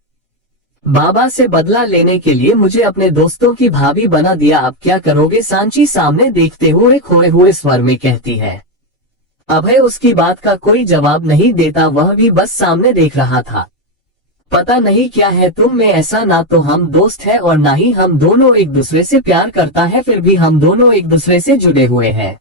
बाबा से बदला लेने के लिए मुझे अपने दोस्तों की भाभी बना दिया, अब क्या करोगे? सांची सामने देखते हुए खोए हुए स्वर में कहती है। अभय उसकी बात का कोई जवाब नहीं देता, वह भी बस सामने देख रहा था। पता नहीं क्या है तुम में ऐसा, ना तो हम दोस्त हैं और ना ही हम दोनों एक दूसरे से प्यार करता है, फिर भी हम दोनों एक दूसरे से जुड़े हुए हैं।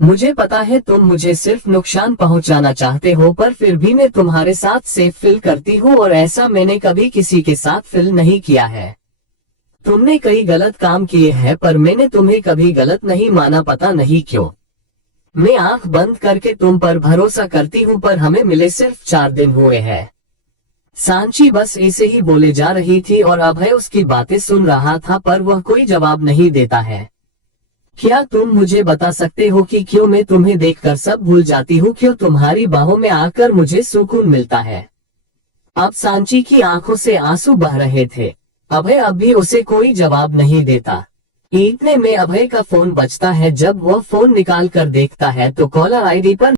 मुझे पता है तुम मुझे सिर्फ नुकसान पहुंचाना चाहते हो, पर फिर भी मैं तुम्हारे साथ सेफ फील करती हूँ और ऐसा मैंने कभी किसी के साथ फील नहीं किया है। तुमने कई गलत काम किए हैं पर मैंने तुम्हें कभी गलत नहीं माना, पता नहीं क्यों। मैं आंख बंद करके तुम पर भरोसा करती हूँ, पर हमें मिले सिर्फ 4 दिन हुए हैं। सांची बस ऐसे ही बोले जा रही थी और अभय उसकी बातें सुन रहा था, पर वह कोई जवाब नहीं देता है। क्या तुम मुझे बता सकते हो कि क्यों मैं तुम्हें देखकर सब भूल जाती हूँ, क्यों तुम्हारी बाहों में आकर मुझे सुकून मिलता है? अब सांची की आंखों से आंसू बह रहे थे। अभय अब भी उसे कोई जवाब नहीं देता। इतने में अभय का फोन बजता है। जब वह फोन निकाल कर देखता है तो कॉलर आईडी पर